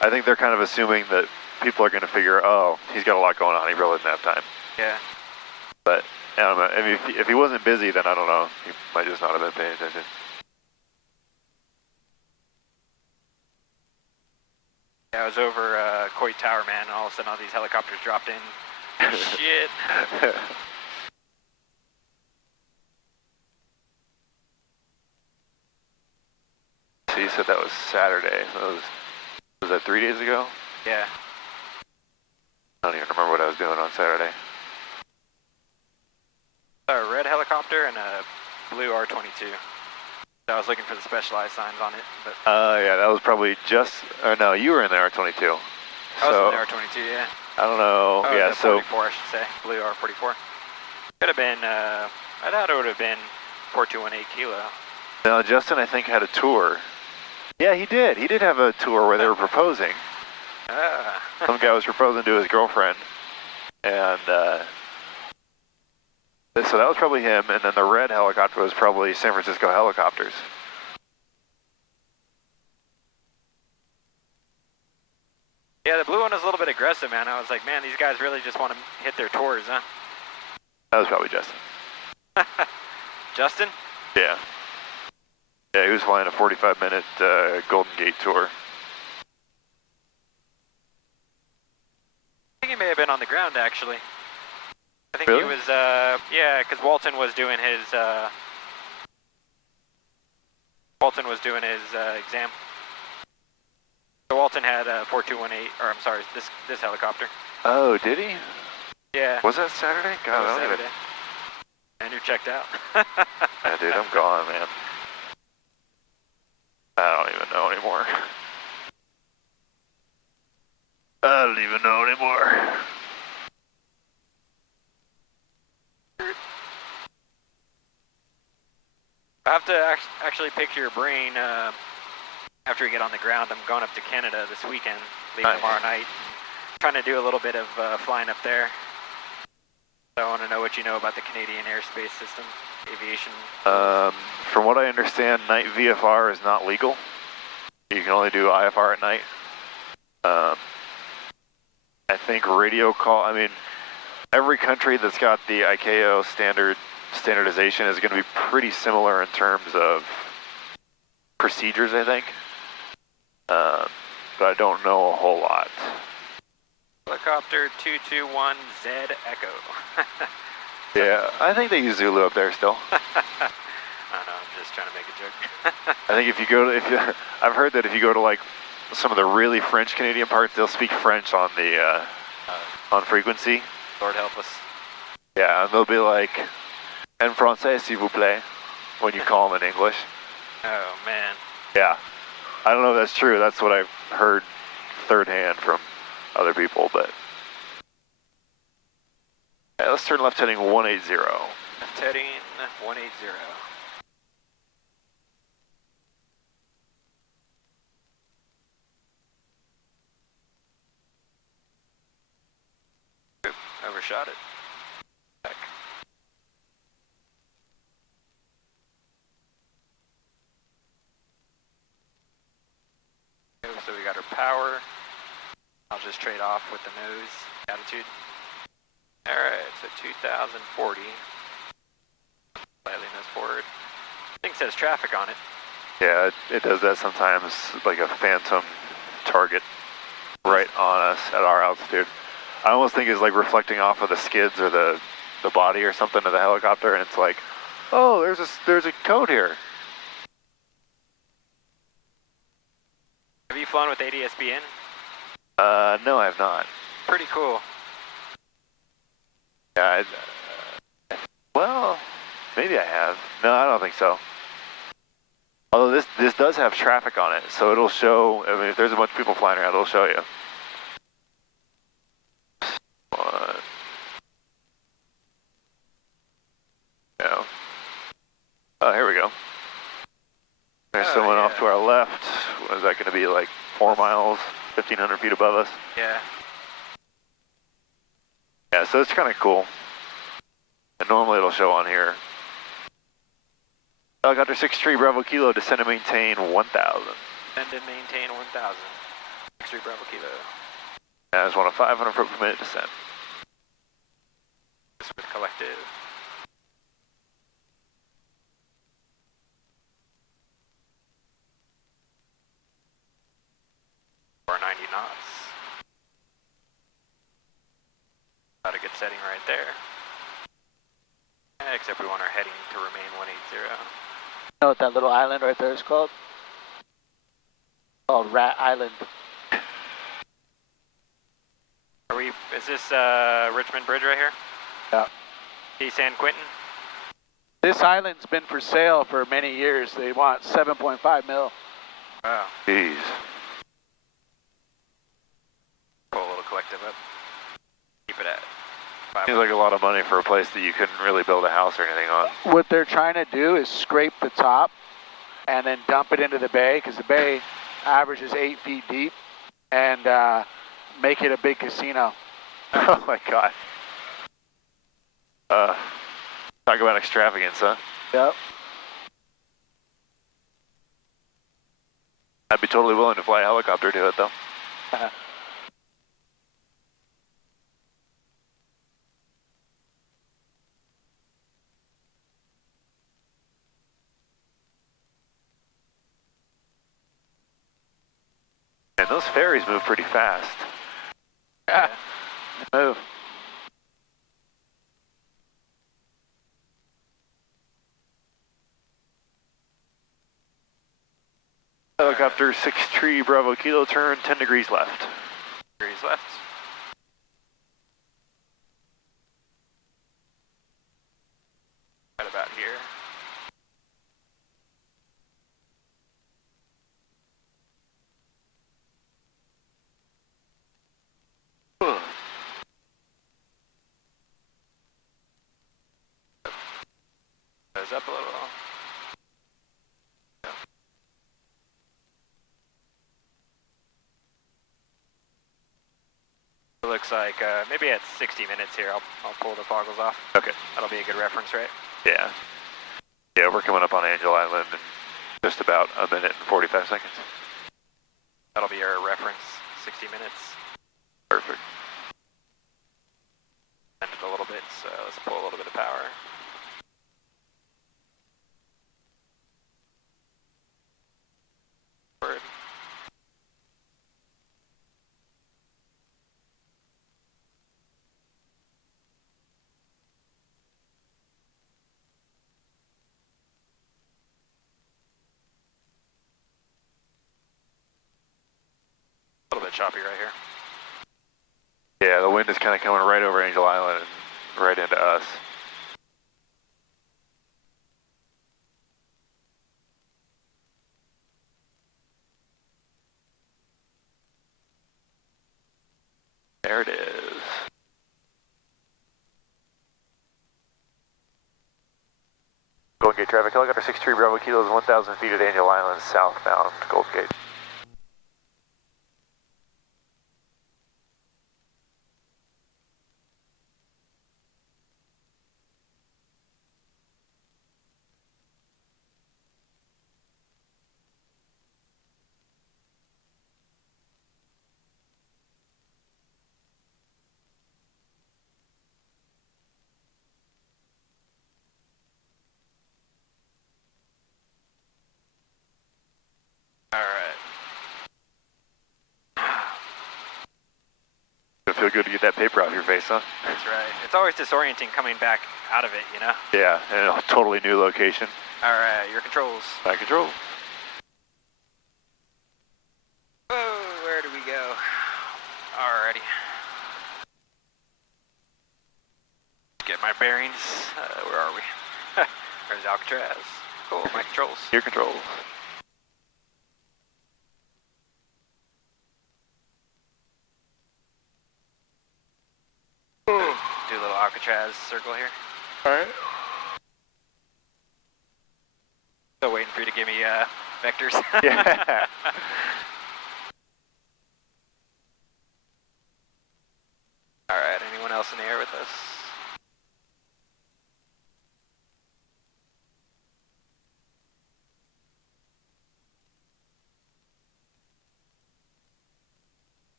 I think they're kind of assuming that people are going to figure, oh, he's got a lot going on, he really doesn't have time. Yeah. But, I don't know, I mean, if he wasn't busy, then I don't know, he might just not have been paying attention. Yeah, I was over Coit Tower, man, and all of a sudden all these helicopters dropped in. Shit. So you said that was Saturday. Was that 3 days ago? Yeah. I don't even remember what I was doing on Saturday. A red helicopter and a blue R-22. I was looking for the specialized signs on it, but... Yeah, that was probably just... Or no, you were in the R-22. I was in the R-22, yeah. I don't know, Oh, yeah, the so... 44, I should say. Blue R-44. Could have been, I thought it would have been 4218 kilo. Now, Justin, I think, had a tour. Yeah, he did. He did have a tour where they were proposing. Some guy was proposing to his girlfriend. And, so that was probably him, and then the red helicopter was probably San Francisco Helicopters. Yeah, the blue one was a little bit aggressive, man. I was like, man, these guys really just want to hit their tours, huh? That was probably Justin. Justin? Yeah. Yeah, he was flying a 45-minute Golden Gate tour. I think he may have been on the ground, actually. I think Really? he was, yeah, because Walton was doing his, exam. So Walton had 4218, or I'm sorry, this helicopter. Oh, did he? Yeah. Was that Saturday? God, That was I don't Saturday. And you're checked out. Yeah, dude, I'm gone, man. I don't even know anymore. I don't even know anymore. I have to actually pick your brain after we get on the ground. I'm going up to Canada this weekend, leaving tomorrow night. Trying to do a little bit of flying up there. So I want to know what you know about the Canadian airspace system, aviation. From what I understand, night VFR is not legal. You can only do IFR at night. I think radio call, I mean, every country that's got the ICAO standardization is going to be pretty similar in terms of procedures, I think. But I don't know a whole lot. Helicopter 221Z Echo. Yeah, I think they use Zulu up there still. I don't know, I'm just trying to make a joke. I think if you go to, I've heard that if you go to like some of the really French Canadian parts, they'll speak French on the, on frequency. Lord help us. Yeah, and they'll be like, en français, s'il vous plaît, when you call them in English. Oh, man. Yeah. I don't know if that's true. That's what I've heard third hand from other people, but. Yeah, let's turn left heading 180. Left heading 180. Oop, overshot it. Back. So we got our power. I'll just trade off with the nose attitude. Alright, so 2040. Slightly nose forward. Thing says traffic on it. Yeah, it does that sometimes, like a phantom target right on us at our altitude. I almost think it's like reflecting off of the skids or the body or something of the helicopter, and it's like, oh, there's a code here. Have you flown with ADS-B in? No, I have not. Pretty cool. Yeah, well, maybe I have. No, I don't think so. Although this does have traffic on it, so it'll show, I mean, if there's a bunch of people flying around, it'll show you. Yeah. Oh, here we go. There's someone off to our left. What is that going to be like? like 4 miles, 1,500 feet above us. Yeah. Yeah, so it's kind of cool. And normally it'll show on here. Helicopter 63 Bravo Kilo, descend and maintain 1,000. Descend and maintain 1,000. 63 Bravo Kilo. That is 1 of 500 foot per minute descent. This with collective. Or 90 knots. Got a good setting right there. Except we want our heading to remain 180. You know what that little island right there is called? Called Rat Island. Are we, is this Richmond Bridge right here? Yeah. East San Quentin? This island's been for sale for many years. They want 7.5 mil. Wow. Jeez. Pull a little collective up. Keep it at 5. Seems like a lot of money for a place that you couldn't really build a house or anything on. What they're trying to do is scrape the top and then dump it into the bay, because the bay averages 8 feet deep, and make it a big casino. Oh my God. Talk about extravagance, huh? Yep. I'd be totally willing to fly a helicopter to it, though. And those ferries move pretty fast. Yeah. Move. Helicopter 63 Bravo Kilo, turn 10 degrees left. Degrees left. Right about here. Goes up a little. It looks like maybe at 60 minutes here, I'll pull the goggles off. Okay. That'll be a good reference, right? Yeah. Yeah, we're coming up on Angel Island in just about a minute and 45 seconds. That'll be our reference, 60 minutes. Perfect. Bend it a little bit, so let's pull a little bit of power. Forward. A little bit choppy right here. Yeah, the wind is kind of coming right over Angel Island and right into us. There it is. Golden Gate traffic, helicopter 63 Bravo Kilo is 1,000 feet at Angel Island, southbound Golden Gate. Alright. It'll feel good to get that paper off your face, huh? That's right. It's always disorienting coming back out of it, you know? Yeah, and a totally new location. Alright, your controls. By control. Whoa, where do we go? Alrighty. Get my bearings. Where are we? There's Alcatraz. Cool, my controls. Your controls. Do a little Alcatraz circle here. Alright. Still waiting for you to give me vectors. Yeah.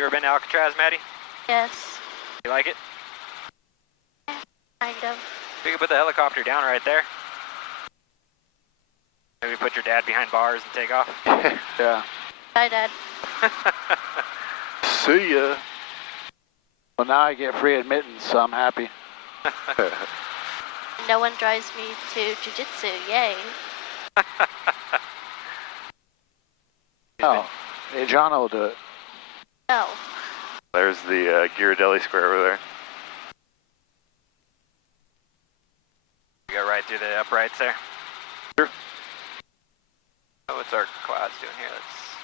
You ever been to Alcatraz, Maddie? Yes. You like it? Kind of. We could put the helicopter down right there. Maybe put your dad behind bars and take off. Yeah. Bye, Dad. See ya. Well, now I get free admittance, so I'm happy. No one drives me to jiu-jitsu. Yay. Oh, hey, John will do it. No. There's the Ghirardelli Square over there. We go right through the uprights there. Sure. Oh, what's our clouds doing here? Let's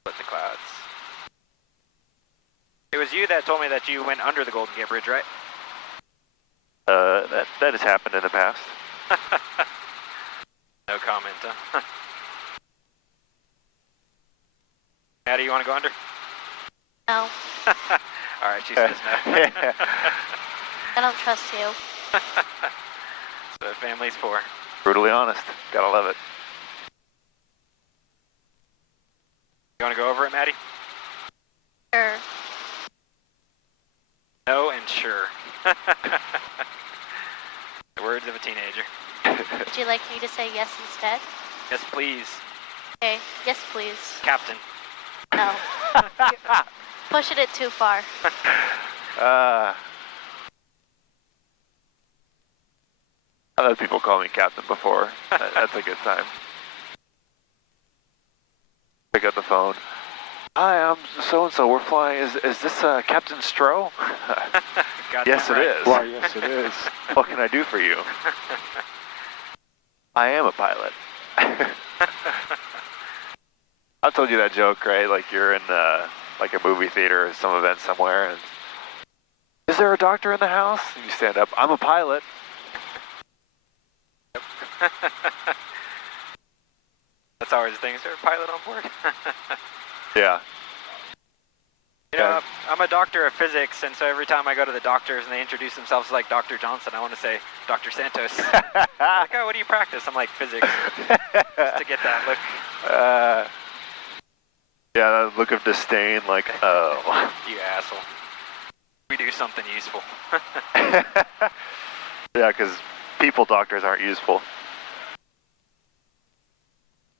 split the clouds. It was you that told me that you went under the Golden Gate Bridge, right? That has happened in the past. No comment, huh? Maddie, you want to go under? No. All right, she says no. I don't trust you. That's what family's for. Brutally honest. Gotta love it. You want to go over it, Maddie? Sure. No and sure. The words of a teenager. Would you like me to say yes instead? Yes, please. Okay. Yes, please. Captain. No. Pushing it too far. I've had people call me captain before. That's a good time. Pick up the phone. Hi, I'm so-and-so. We're flying. Is this Captain Stroh? Yes, it is. Why, yes, it is. What can I do for you? I am a pilot. I've told you that joke, right? Like you're in like a movie theater or some event somewhere, and is there a doctor in the house? And you stand up. I'm a pilot. That's always the thing. Is there a pilot on board? Yeah. You know, I'm a doctor of physics, and so every time I go to the doctors and they introduce themselves like Dr. Johnson, I want to say Dr. Santos. Like, oh, what do you practice? I'm like, physics. Just to get that look. Yeah, that look of disdain, like, oh. You asshole. We do something useful. Yeah, because people doctors aren't useful.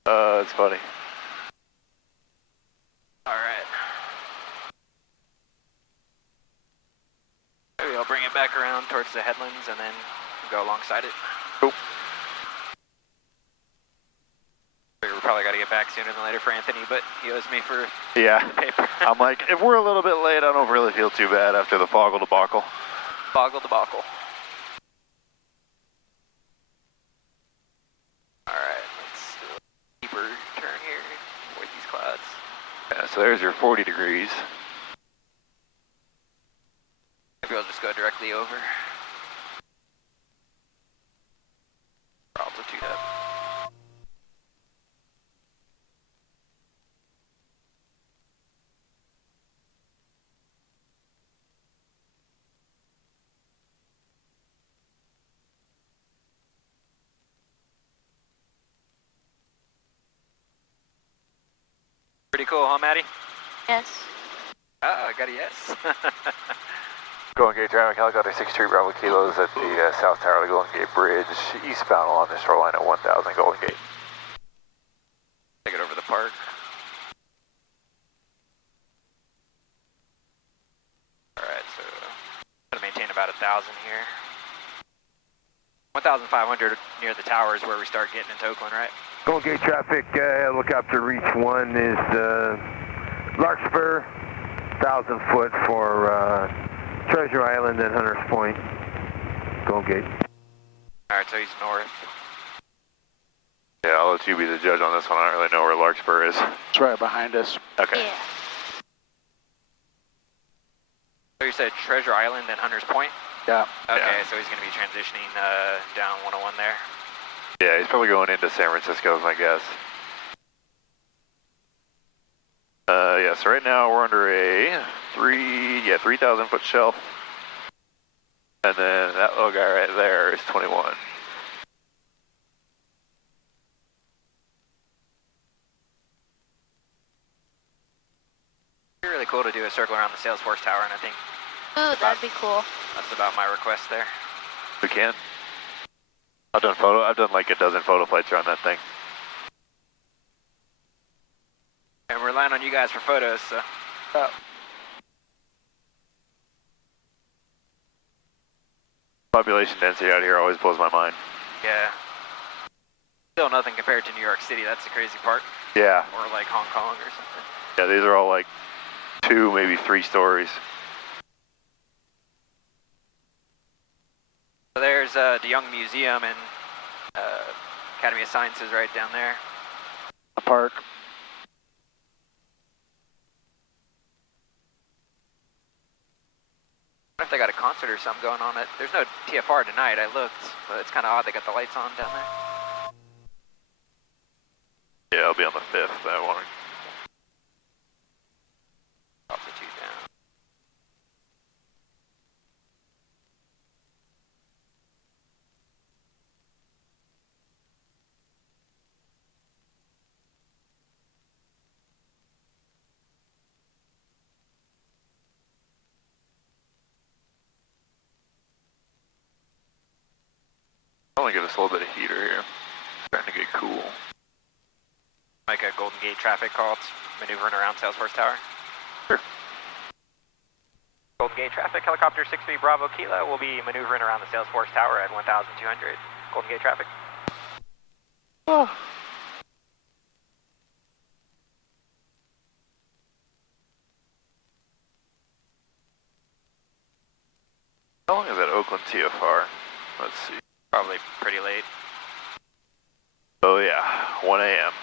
It's funny. All right. Maybe I'll bring it back around towards the headlands and then go alongside it. Cool. We probably got to get back sooner than later for Anthony, but he owes me for Yeah. the paper. I'm like, if we're a little bit late, I don't really feel too bad after the Foggle debacle. Boggle debacle. Alright, let's do a deeper turn here. Avoid these clouds. Yeah, so there's your 40 degrees. Maybe I'll just go directly over. Altitude up. Pretty cool, huh, Maddie? Yes. Ah, I got a yes. Golden Gate traffic, helicopter 63 Bravo Kilos at the south tower of the Golden Gate Bridge, eastbound along the shoreline at 1000 Golden Gate. Take it over the park. Alright, so I'm going to maintain about 1,000 here. 1,500 near the tower is where we start getting into Oakland, right? Golden Gate traffic, helicopter reach 1 is Larkspur, 1,000 foot for Treasure Island and Hunters Point. Golden Gate. Alright, so he's north. Yeah, I'll let you be the judge on this one. I don't really know where Larkspur is. It's right behind us. Okay. Yeah. So you said Treasure Island and Hunters Point? Yeah. Okay, Yeah. so he's going to be transitioning down 101 there. Yeah, he's probably going into San Francisco is my guess. Yeah, so right now we're under a 3,000 foot shelf. And then that little guy right there is 21. It'd be really cool to do a circle around the Salesforce Tower, and I think Ooh, that'd be cool. that's about my request there. We can. I've done like a dozen photo flights around that thing. And we're relying on you guys for photos, so. Population density out here always blows my mind. Yeah. Still nothing compared to New York City, that's the crazy part. Yeah. Or like Hong Kong or something. Yeah, these are all like 2, maybe 3 stories. So there's the Young Museum and Academy of Sciences right down there. A park. I wonder if they got a concert or something going on. There's no TFR tonight, I looked, but it's kind of odd they got the lights on down there. Yeah, I'll be on the 5th that morning. Altitude down. I want to give us a little bit of heater here. Starting to get cool. Like a Golden Gate traffic call, it's maneuvering around Salesforce Tower. Sure. Golden Gate traffic, helicopter 63 Bravo Kilo will be maneuvering around the Salesforce Tower at 1,200. Golden Gate traffic. Oh. How long is that Oakland TFR? Let's see. Probably pretty late. Oh yeah, 1 a.m.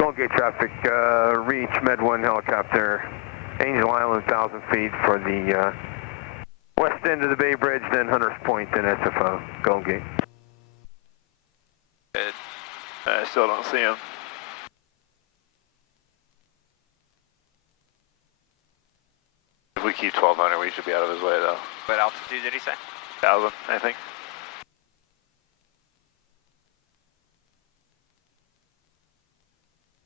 Golden Gate traffic, reach Med 1 helicopter, Angel Island, 1,000 feet for the west end of the Bay Bridge, then Hunters Point, then SFO, Golden Gate. Good. I still don't see him. If we keep 1,200, we should be out of his way though. What altitude did he say? 1,000, I think.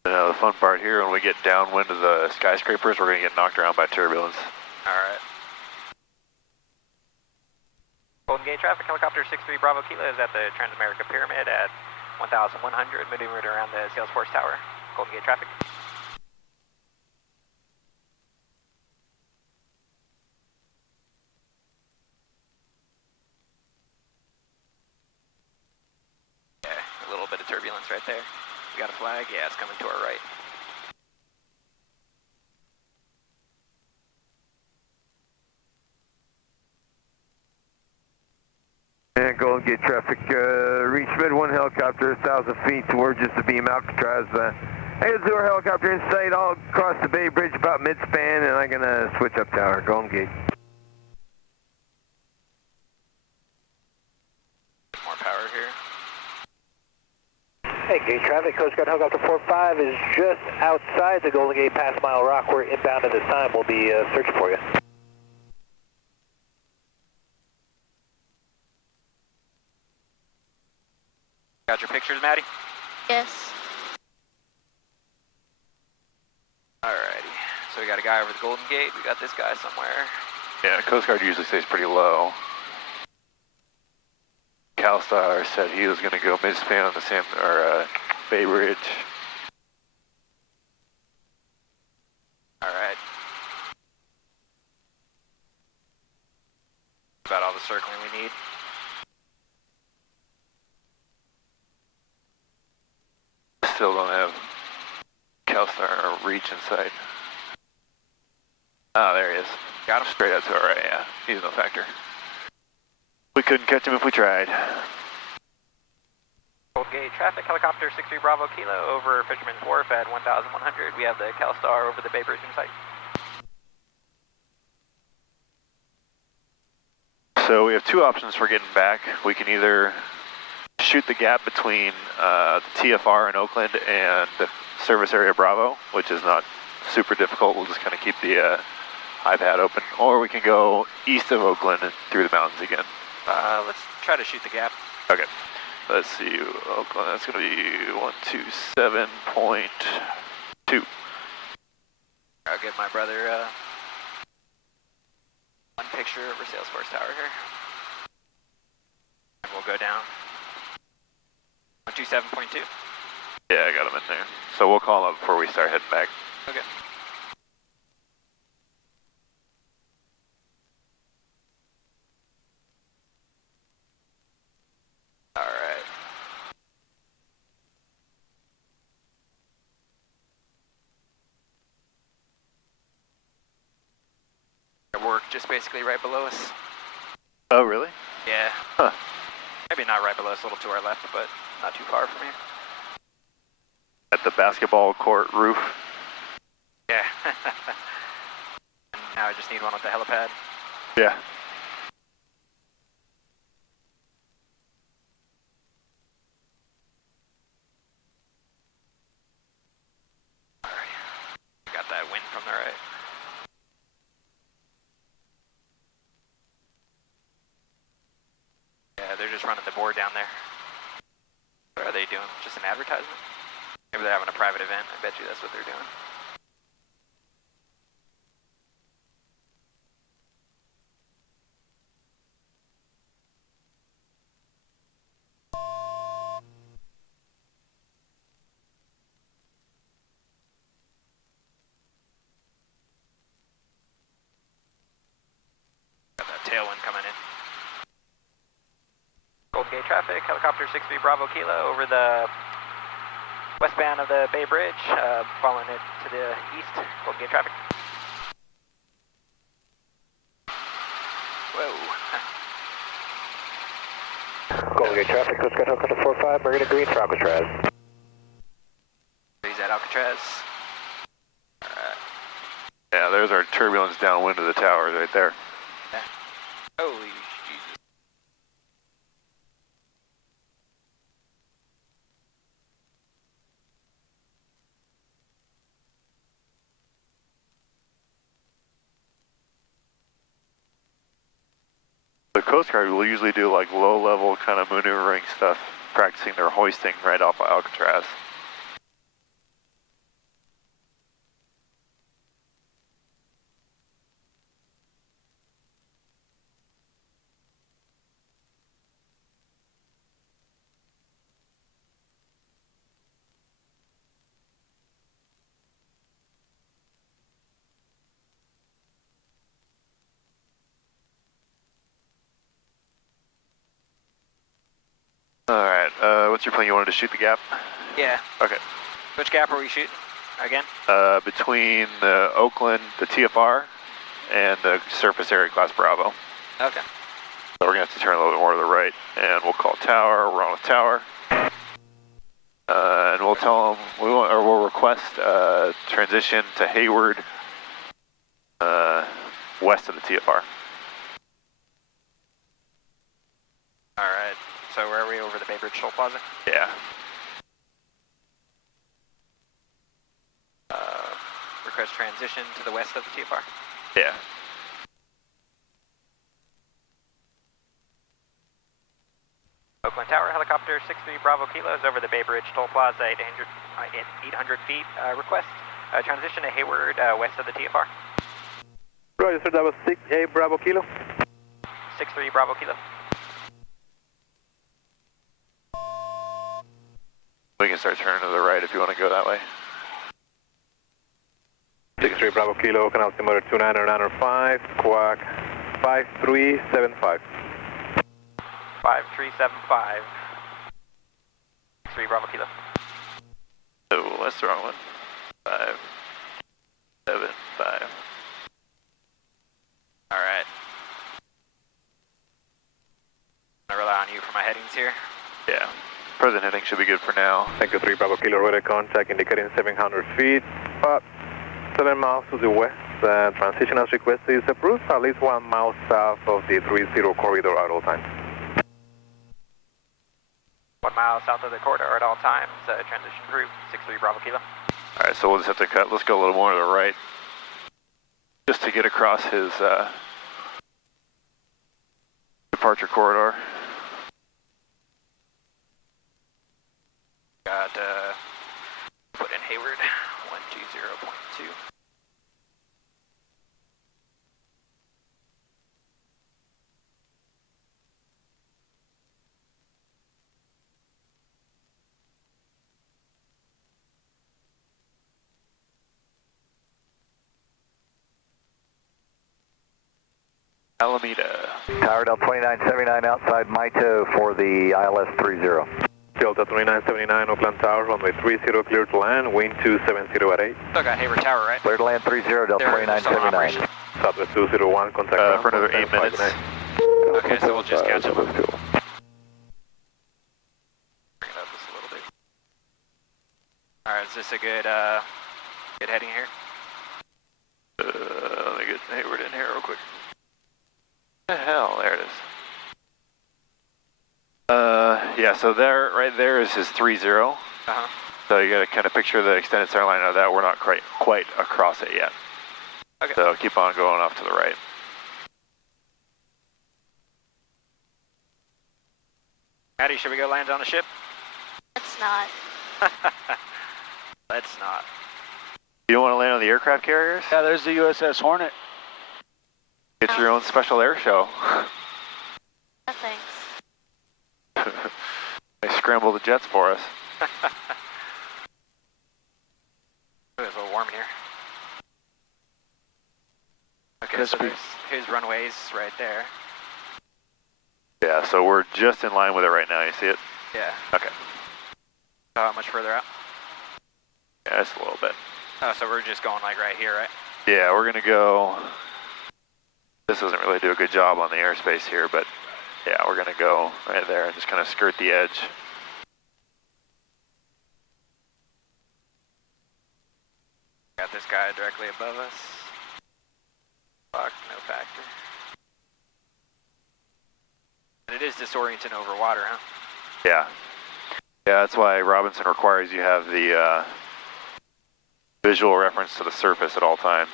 Now the fun part here, when we get downwind of the skyscrapers, we're going to get knocked around by turbulence. Alright. Golden Gate traffic, helicopter 63 Bravo Kilo is at the Transamerica Pyramid at 1,100, maneuvering around the Salesforce Tower. Golden Gate traffic. Yeah, a little bit of turbulence right there. We got a flag? Yeah, it's coming to our right. And Golden Gate traffic, reach Med 1 helicopter, 1,000 feet towards just the beam Alcatraz. Azure helicopter in sight, all across the Bay Bridge about mid-span, and I'm going to switch up tower, Golden Gate. More power here. Hey, Gate traffic, Coast Guard helicopter 45 is just outside the Golden Gate past Mile Rock. We're inbound at this time. We'll be searching for you. Got your pictures, Maddie? Yes. Alrighty. So we got a guy over the Golden Gate. We got this guy somewhere. Yeah, Coast Guard usually stays pretty low. CalStar said he was going to go mid-span on the Bay Bridge. Alright. About all the circling we need. Still don't have CalStar or reach in sight. Ah, there he is. Got him? Straight out to our right, yeah. He's no factor. We couldn't catch him if we tried. Golden Gate traffic, helicopter 63 Bravo Kilo over Fisherman's Wharf at 1,100. We have the CalStar over the Bay Bridge in sight. So we have 2 options for getting back. We can either shoot the gap between the TFR in Oakland and Service Area Bravo, which is not super difficult. We'll just kind of keep the iPad open. Or we can go east of Oakland and through the mountains again. Let's try to shoot the gap. Okay. let's see, Oakland, that's going to be 127.2. I'll give my brother one picture over Salesforce Tower here. And we'll go down. 127.2. Yeah, I got him in there. So we'll call him up before we start heading back. Okay. All right. Our work just basically right below us. Oh, really? Yeah. Huh. Maybe not right below us, a little to our left, but not too far from here. At the basketball court roof. Yeah. Now I just need one with the helipad. Yeah. Alright. Got that wind from the right. Yeah, they're just running the board down there. What are they doing? Just an advertisement? Maybe they're having a private event. I bet you that's what they're doing. Got that tailwind coming in. Golden Gate traffic, helicopter 63 Bravo Kilo over the westbound of the Bay Bridge, following it to the east. Golden Gate traffic. Whoa. Golden Gate traffic, Coast Guard helicopter 45, Marina Green for Alcatraz. He's at Alcatraz. Alright. Yeah, there's our turbulence downwind of the towers right there. Yeah. Holy Jesus. The Coast Guard will usually do like low-level kind of maneuvering stuff, practicing their hoisting right off of Alcatraz. Alright, what's your plan? You wanted to shoot the gap? Yeah. Okay. Which gap are we shooting? Again? Between the Oakland, the TFR, and the surface area class Bravo. Okay. So we're going to have to turn a little bit more to the right, and we'll call tower, we're on with tower. And we'll tell them, we'll request transition to Hayward, west of the TFR. Alright. So where are we, over the Bay Bridge Toll Plaza? Yeah. Request transition to the west of the TFR. Yeah. Oakland Tower, helicopter 63 Bravo Kilo is over the Bay Bridge Toll Plaza, 800 feet. Request transition to Hayward, west of the TFR. Roger, sir, that was 6A Bravo Kilo. 63 Bravo Kilo. We can start turning to the right if you want to go that way. 63 Bravo Kilo, Oakland altimeter 29905, squawk 5375. 5375. 3 Bravo Kilo. Oh, that's the wrong one. 575. Alright. I rely on you for my headings here. Yeah. Present heading should be good for now. Thank you, 3 Bravo Kilo, radar contact indicating 700 feet, up 7 miles to the west. Transition as requested is approved, at least 1 mile south of the 30 corridor at all times. 1 mile south of the corridor at all times. Transition approved. 63 Bravo Kilo. Alright, so we'll just have to cut. Let's go a little more to the right. Just to get across his departure corridor. Got, put in Hayward, 120.2. Alameda. Tower Del 2979 outside Mito for the ILS 30. Delta 2979, Oakland Tower, runway 30, clear to land, wind 270 at 8. Still got Hayward Tower, right? Clear to land 30, Del They're still in 2979. operation. Southwest 201, contact ground. For another 8 minutes. Okay, so we'll just catch up. Bring it up just a little bit. Alright, is this a good, good heading here? Let me get Hayward in here real quick. What the hell? There it is. Yeah, so there, right there is his 30. Uh-huh. So you got to kind of picture the extended center line of that. We're not quite across it yet. Okay. So keep on going off to the right. Maddie, should we go land on a ship? Let's not. Let's not. You don't want to land on the aircraft carriers? Yeah, there's the USS Hornet. Get your own special air show. No thanks. They scramble the jets for us. It's a little warm in here. Okay, so there's his runways right there. Yeah, so we're just in line with it right now. You see it? Yeah. Okay. How much further out? Yeah, just a little bit. Oh, so we're just going like right here, right? Yeah, we're going to go. This doesn't really do a good job on the airspace here, but yeah, we're going to go right there and just kind of skirt the edge. Got this guy directly above us. Fuck, no factor. And it is disorienting over water, huh? Yeah. Yeah, that's why Robinson requires you have the visual reference to the surface at all times.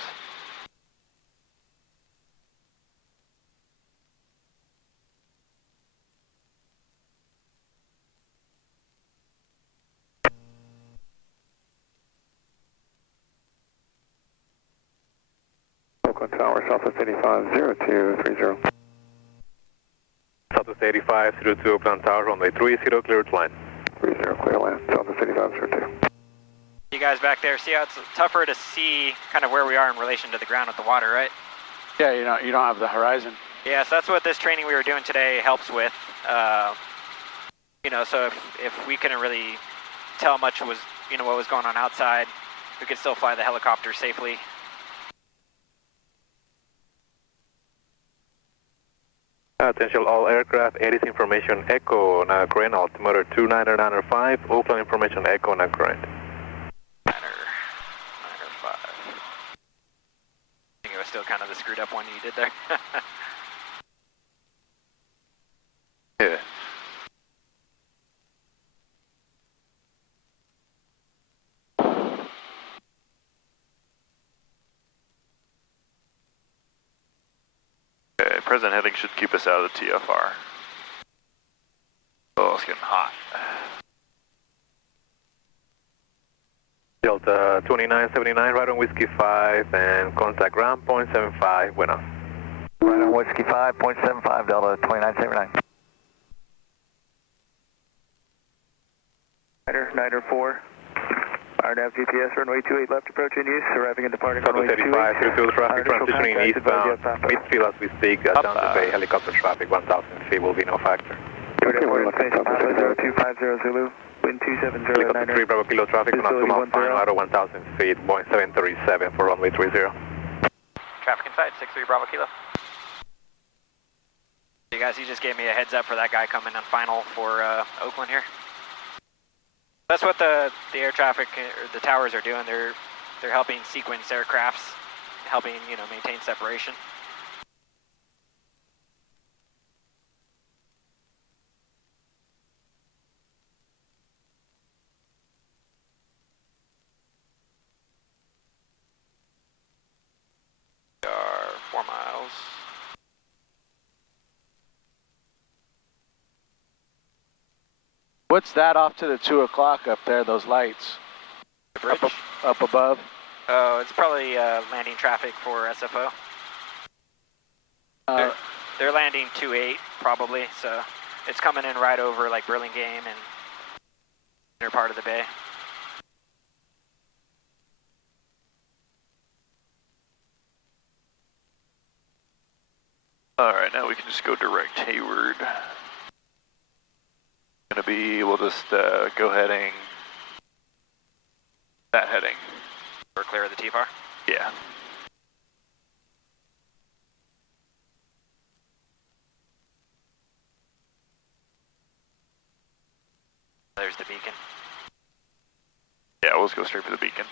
Oakland Tower, Southwest 85, 0230. Southwest 85, 02 Oakland Tower, runway 30, clear to land. 30, clear land, Southwest 85, 02. You guys back there, see how it's tougher to see kind of where we are in relation to the ground with the water, right? Yeah, you don't have the horizon. Yeah, so that's what this training we were doing today helps with. You know, so if we couldn't really tell much was, you know, what was going on outside, we could still fly the helicopter safely. Attention all aircraft, ATIS information echo, now current altimeter 29905, Oakland information echo, now current. 9 or 5. I think it was still kind of the screwed up one you did there. Yeah. Okay, present heading should keep us out of the TFR. Oh, it's getting hot. Delta 2979, right on Whiskey 5, and contact ground, 0.75, winner. Right on Whiskey 5.75, Delta 2979. Niner 4. Fired out GPS, runway 28 left approach in use, arriving and departing runway 28. Southwest 85, 32 traffic transitioning eastbound, midfield as we speak, down the bay, helicopter traffic, 1,000 feet will be no factor. Okay, we're looking at 0250 Zulu, wind 270 Helicopter 3 Bravo Kilo traffic, on 2 mile final, out of 1,000 feet, Boeing 737 for runway 30. Traffic inside, 63 Bravo Kilo. You guys, you just gave me a heads up for that guy coming on final for Oakland here. That's what the air traffic, or the towers are doing. They're helping sequence aircrafts, helping, you know, maintain separation. We are 4 miles. What's that off to the 2 o'clock up there, those lights? The bridge? Up above? Oh, it's probably landing traffic for SFO. They're landing 2-8 probably, so it's coming in right over like Burlingame and inner part of the bay. All right, now we can just go direct Hayward. Gonna be, we'll just go heading, that heading. We're clear of the TFAR? Yeah. There's the beacon. Yeah, we'll just go straight for the beacon.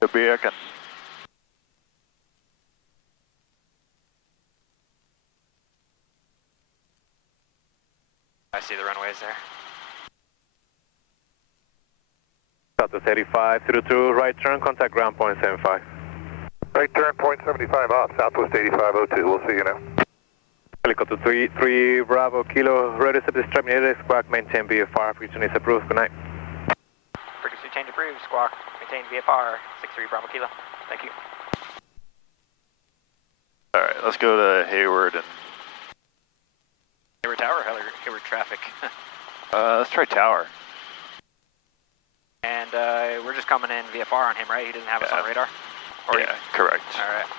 The beacon. I see the runways there. Southwest 85, 02, right turn, contact ground point 75. Right turn, point 75 off, Southwest 8502. We'll see you now. Helicopter 3 Bravo Kilo, radio service terminated, squawk maintain VFR, frequency is approved, good night. Frequency change approved, squawk, maintain VFR, 63 Bravo Kilo. Thank you. All right, let's go to Hayward and... Hayward Tower or Hayward traffic? let's try Tower. And we're just coming in VFR on him, right? He doesn't have us on radar? Or yeah, correct. All right.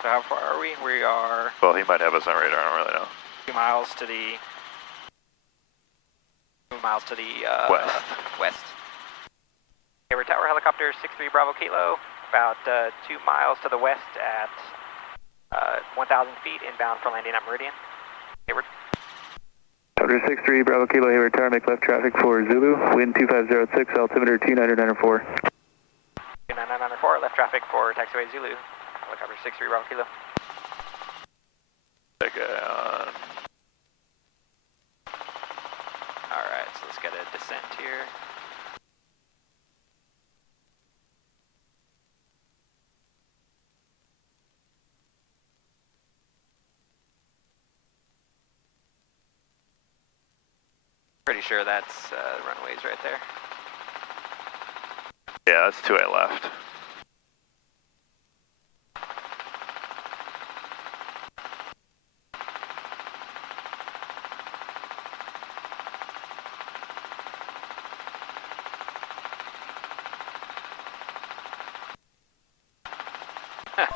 So how far are we? We are... Well, he might have us on radar, I don't really know. 2 miles to the... 2 miles to the... west. Hayward Tower helicopter 63 Bravo Kilo, about 2 miles to the west at 1,000 feet inbound for landing at Meridian. Hayward. Helicopter 63 Bravo Kilo, Hayward Tower, make left traffic for Zulu, wind 2506, altimeter 2994. 2994, left traffic for taxiway Zulu, helicopter 63 Bravo Kilo. That guy on. Alright, so let's get a descent here. Pretty sure that's the runways right there. Yeah, that's 2A left.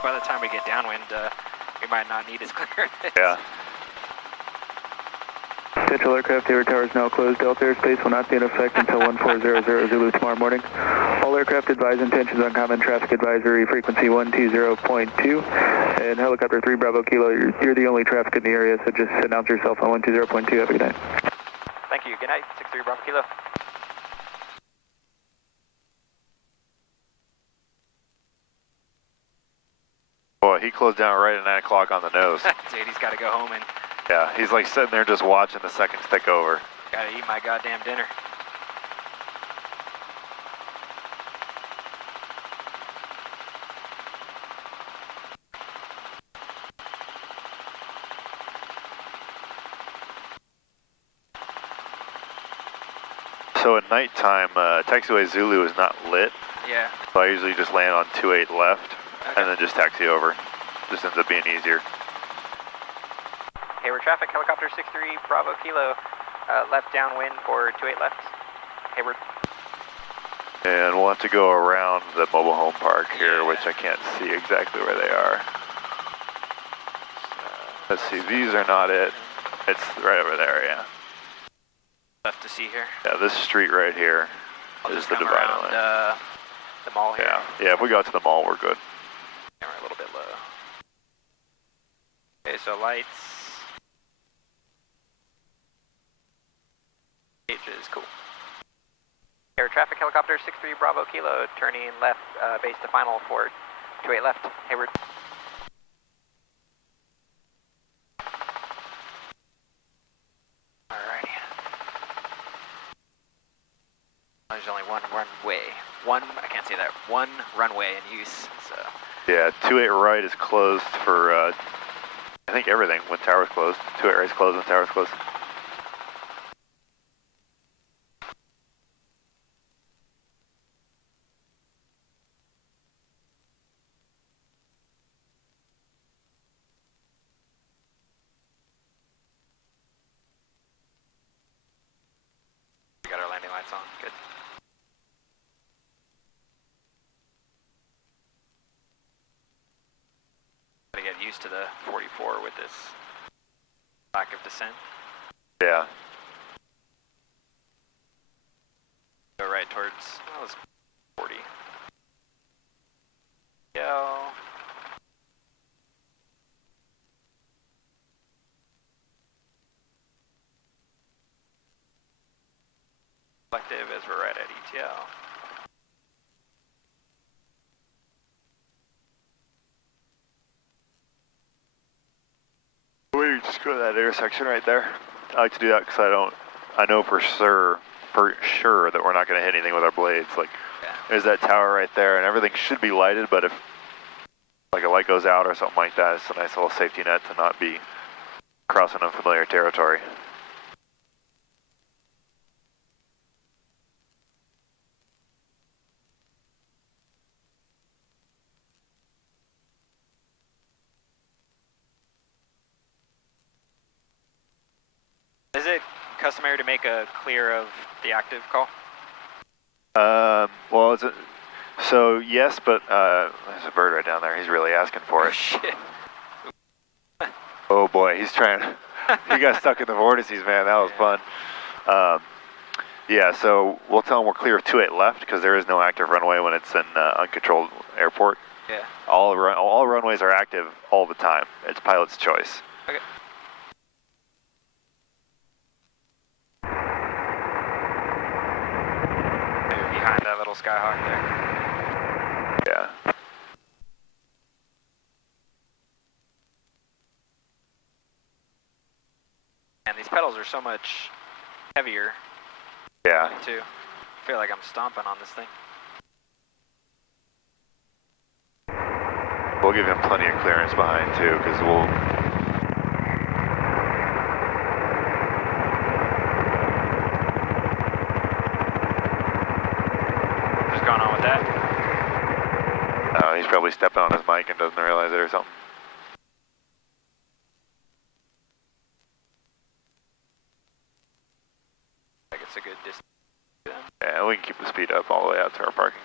By the time we get downwind, we might not need as clear. Yeah. Central aircraft, Hayward Tower is now closed. Delta airspace will not be in effect until 1400 Zulu tomorrow morning. All aircraft advise intentions on common traffic advisory frequency 120.2. And helicopter 3 Bravo Kilo, you're the only traffic in the area, so just announce yourself on 120.2. Have a good night. Thank you. Good night. 63 Bravo Kilo. Boy, he closed down right at 9 o'clock on the nose. Dude, he's got to go home and... Yeah, he's like sitting there just watching the seconds tick over. Gotta eat my goddamn dinner. So at nighttime, taxiway Zulu is not lit. Yeah. So I usually just land on 28 left, Okay. and then just taxi over. Just ends up being easier. Hayward traffic, helicopter 63 Bravo Kilo, left downwind for 28 left. Hayward. And we'll have to go around the mobile home park here, which I can't see exactly where they are. Let's see, these are not it. It's right over there, yeah. Left to see here. Yeah, this street right here is the dividing line. The mall here. Yeah, if we go out to the mall, we're good. And we're a little bit low. Okay, so lights. Gauges, cool. Air traffic helicopter 63 Bravo Kilo, turning left, base to final for 28 left, Hayward. Alrighty. There's only one runway. I can't say that, one runway in use, so. Yeah, 28 right is closed for, I think everything when tower's closed. 28 right's closed when tower's closed. We got our landing lights on, good. Gotta get used to the 44 with this lack of descent. Yeah. Go right towards, that was 40. Go. Collective as we're right at ETL. We just go to that intersection right there. I like to do that because I know for sure that we're not going to hit anything with our blades. Like, there's that tower right there, and everything should be lighted, but if like a light goes out or something like that, it's a nice little safety net to not be crossing unfamiliar territory. Is it customary to make a clear of the active call? Well, so yes, but there's a bird right down there. He's really asking for it. Shit. Oh boy, he's trying. He got stuck in the vortices, man. That was fun. Yeah, so we'll tell him we're clear of 28 left because there is no active runway when it's an uncontrolled airport. Yeah. All runways are active all the time. It's pilot's choice. Okay. Behind that little Skyhawk there. Yeah. And these pedals are so much heavier. Yeah. Too. I feel like I'm stomping on this thing. We'll give him plenty of clearance behind too, because we'll. What's going on with that? He's probably stepping on his mic and doesn't realize it or something. Like it's a good distance. Yeah, we can keep the speed up all the way out to our parking.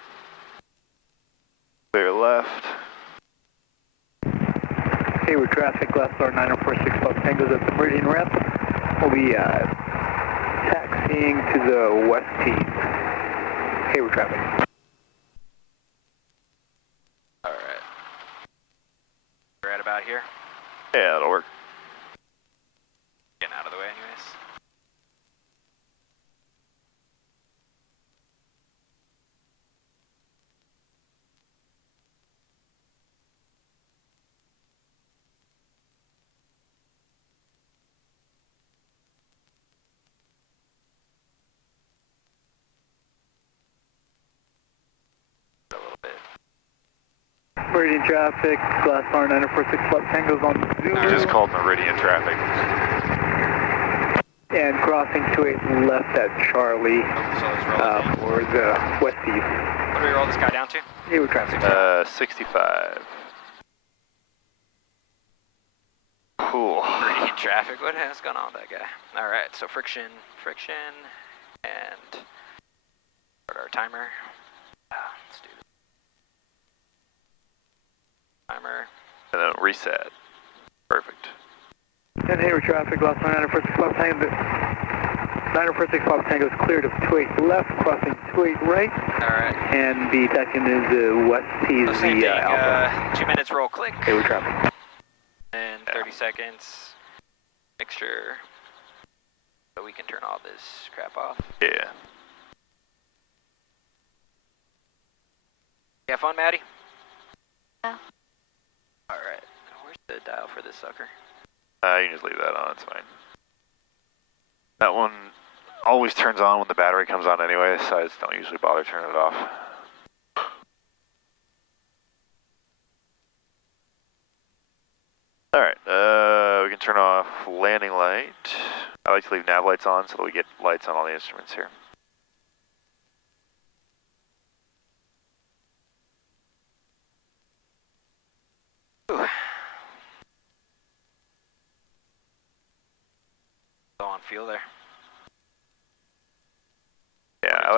Clear left. Hayward traffic, Glassdoor 9046 Los Angeles at the Meridian ramp. We'll be taxiing to the west tees. Hayward traffic. Alright. Right about here. Yeah, that'll work. Getting out of the way anyways. Meridian traffic, Glassdoor 9046 Los Angeles on Zulu. Just called Meridian traffic. And crossing 28 left at Charlie for the west east. What do we roll this guy down to? Hayward traffic. 65. Cool. Meridian traffic. What has gone on with that guy? Alright, so friction, and start our timer. Let's do this. Timer. And then reset. Perfect. And Hayward traffic, Los 946 Los Angeles. 946 Los Angeles cleared of 28 left, crossing 28 right. Alright. And the taxiing is the west tees, So same thing, Alpha. 2 minutes roll click. Hayward traffic. And 30 seconds. Make sure that we can turn all this crap off. Yeah. You have fun, Maddie? Yeah. Alright. Where's the dial for this sucker? You can just leave that on, it's fine. That one always turns on when the battery comes on anyway, so I just don't usually bother turning it off. Alright, we can turn off landing light. I like to leave nav lights on so that we get lights on all the instruments here. Ooh. Low on fuel there.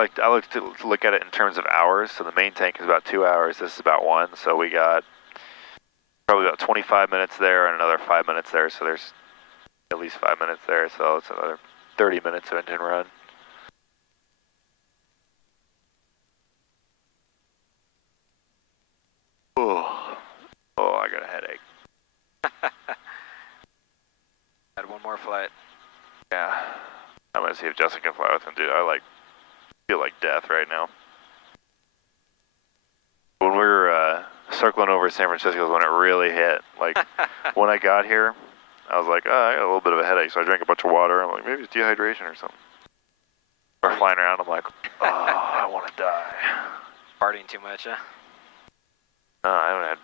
like to look at it in terms of hours. So the main tank is about 2 hours. This is about 1. So we got probably about 25 minutes there and another 5 minutes there. So there's at least 5 minutes there. So it's another 30 minutes of engine run. Oh, I got a headache. Had one more flight. Yeah. I'm gonna see if Justin can fly with him, dude. I feel like death right now. When we were circling over San Francisco is when it really hit. Like when I got here, I was like, oh, I got a little bit of a headache, so I drank a bunch of water. I'm like, maybe it's dehydration or something. We're flying around. I'm like, oh, I want to die. Partying too much, huh? No, I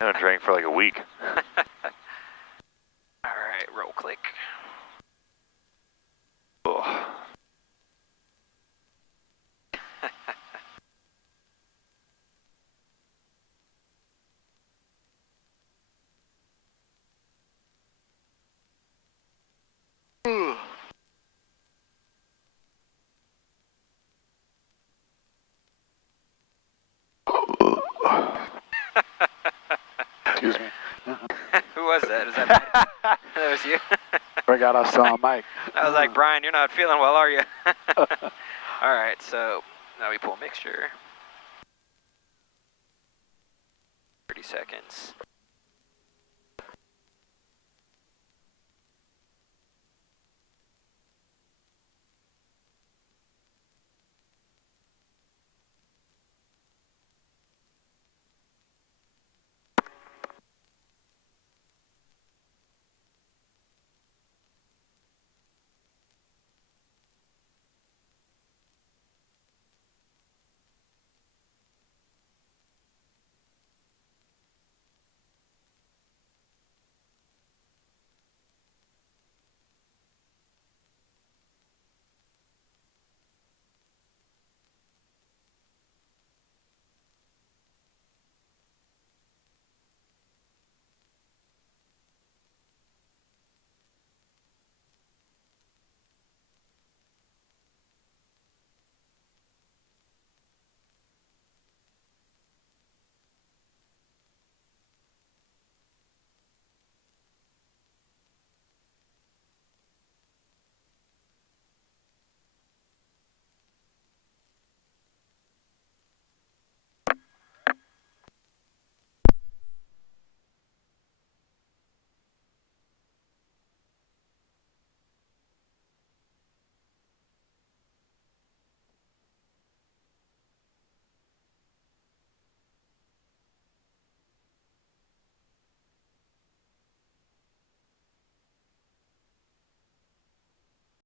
haven't drank for like a week. All right, roll click. Oh. Excuse me. Who was that? Was that Mike? That was you? Forgot I saw Mike. I was like, Brian, you're not feeling well, are you? All right, so now we pull mixture. 30 seconds.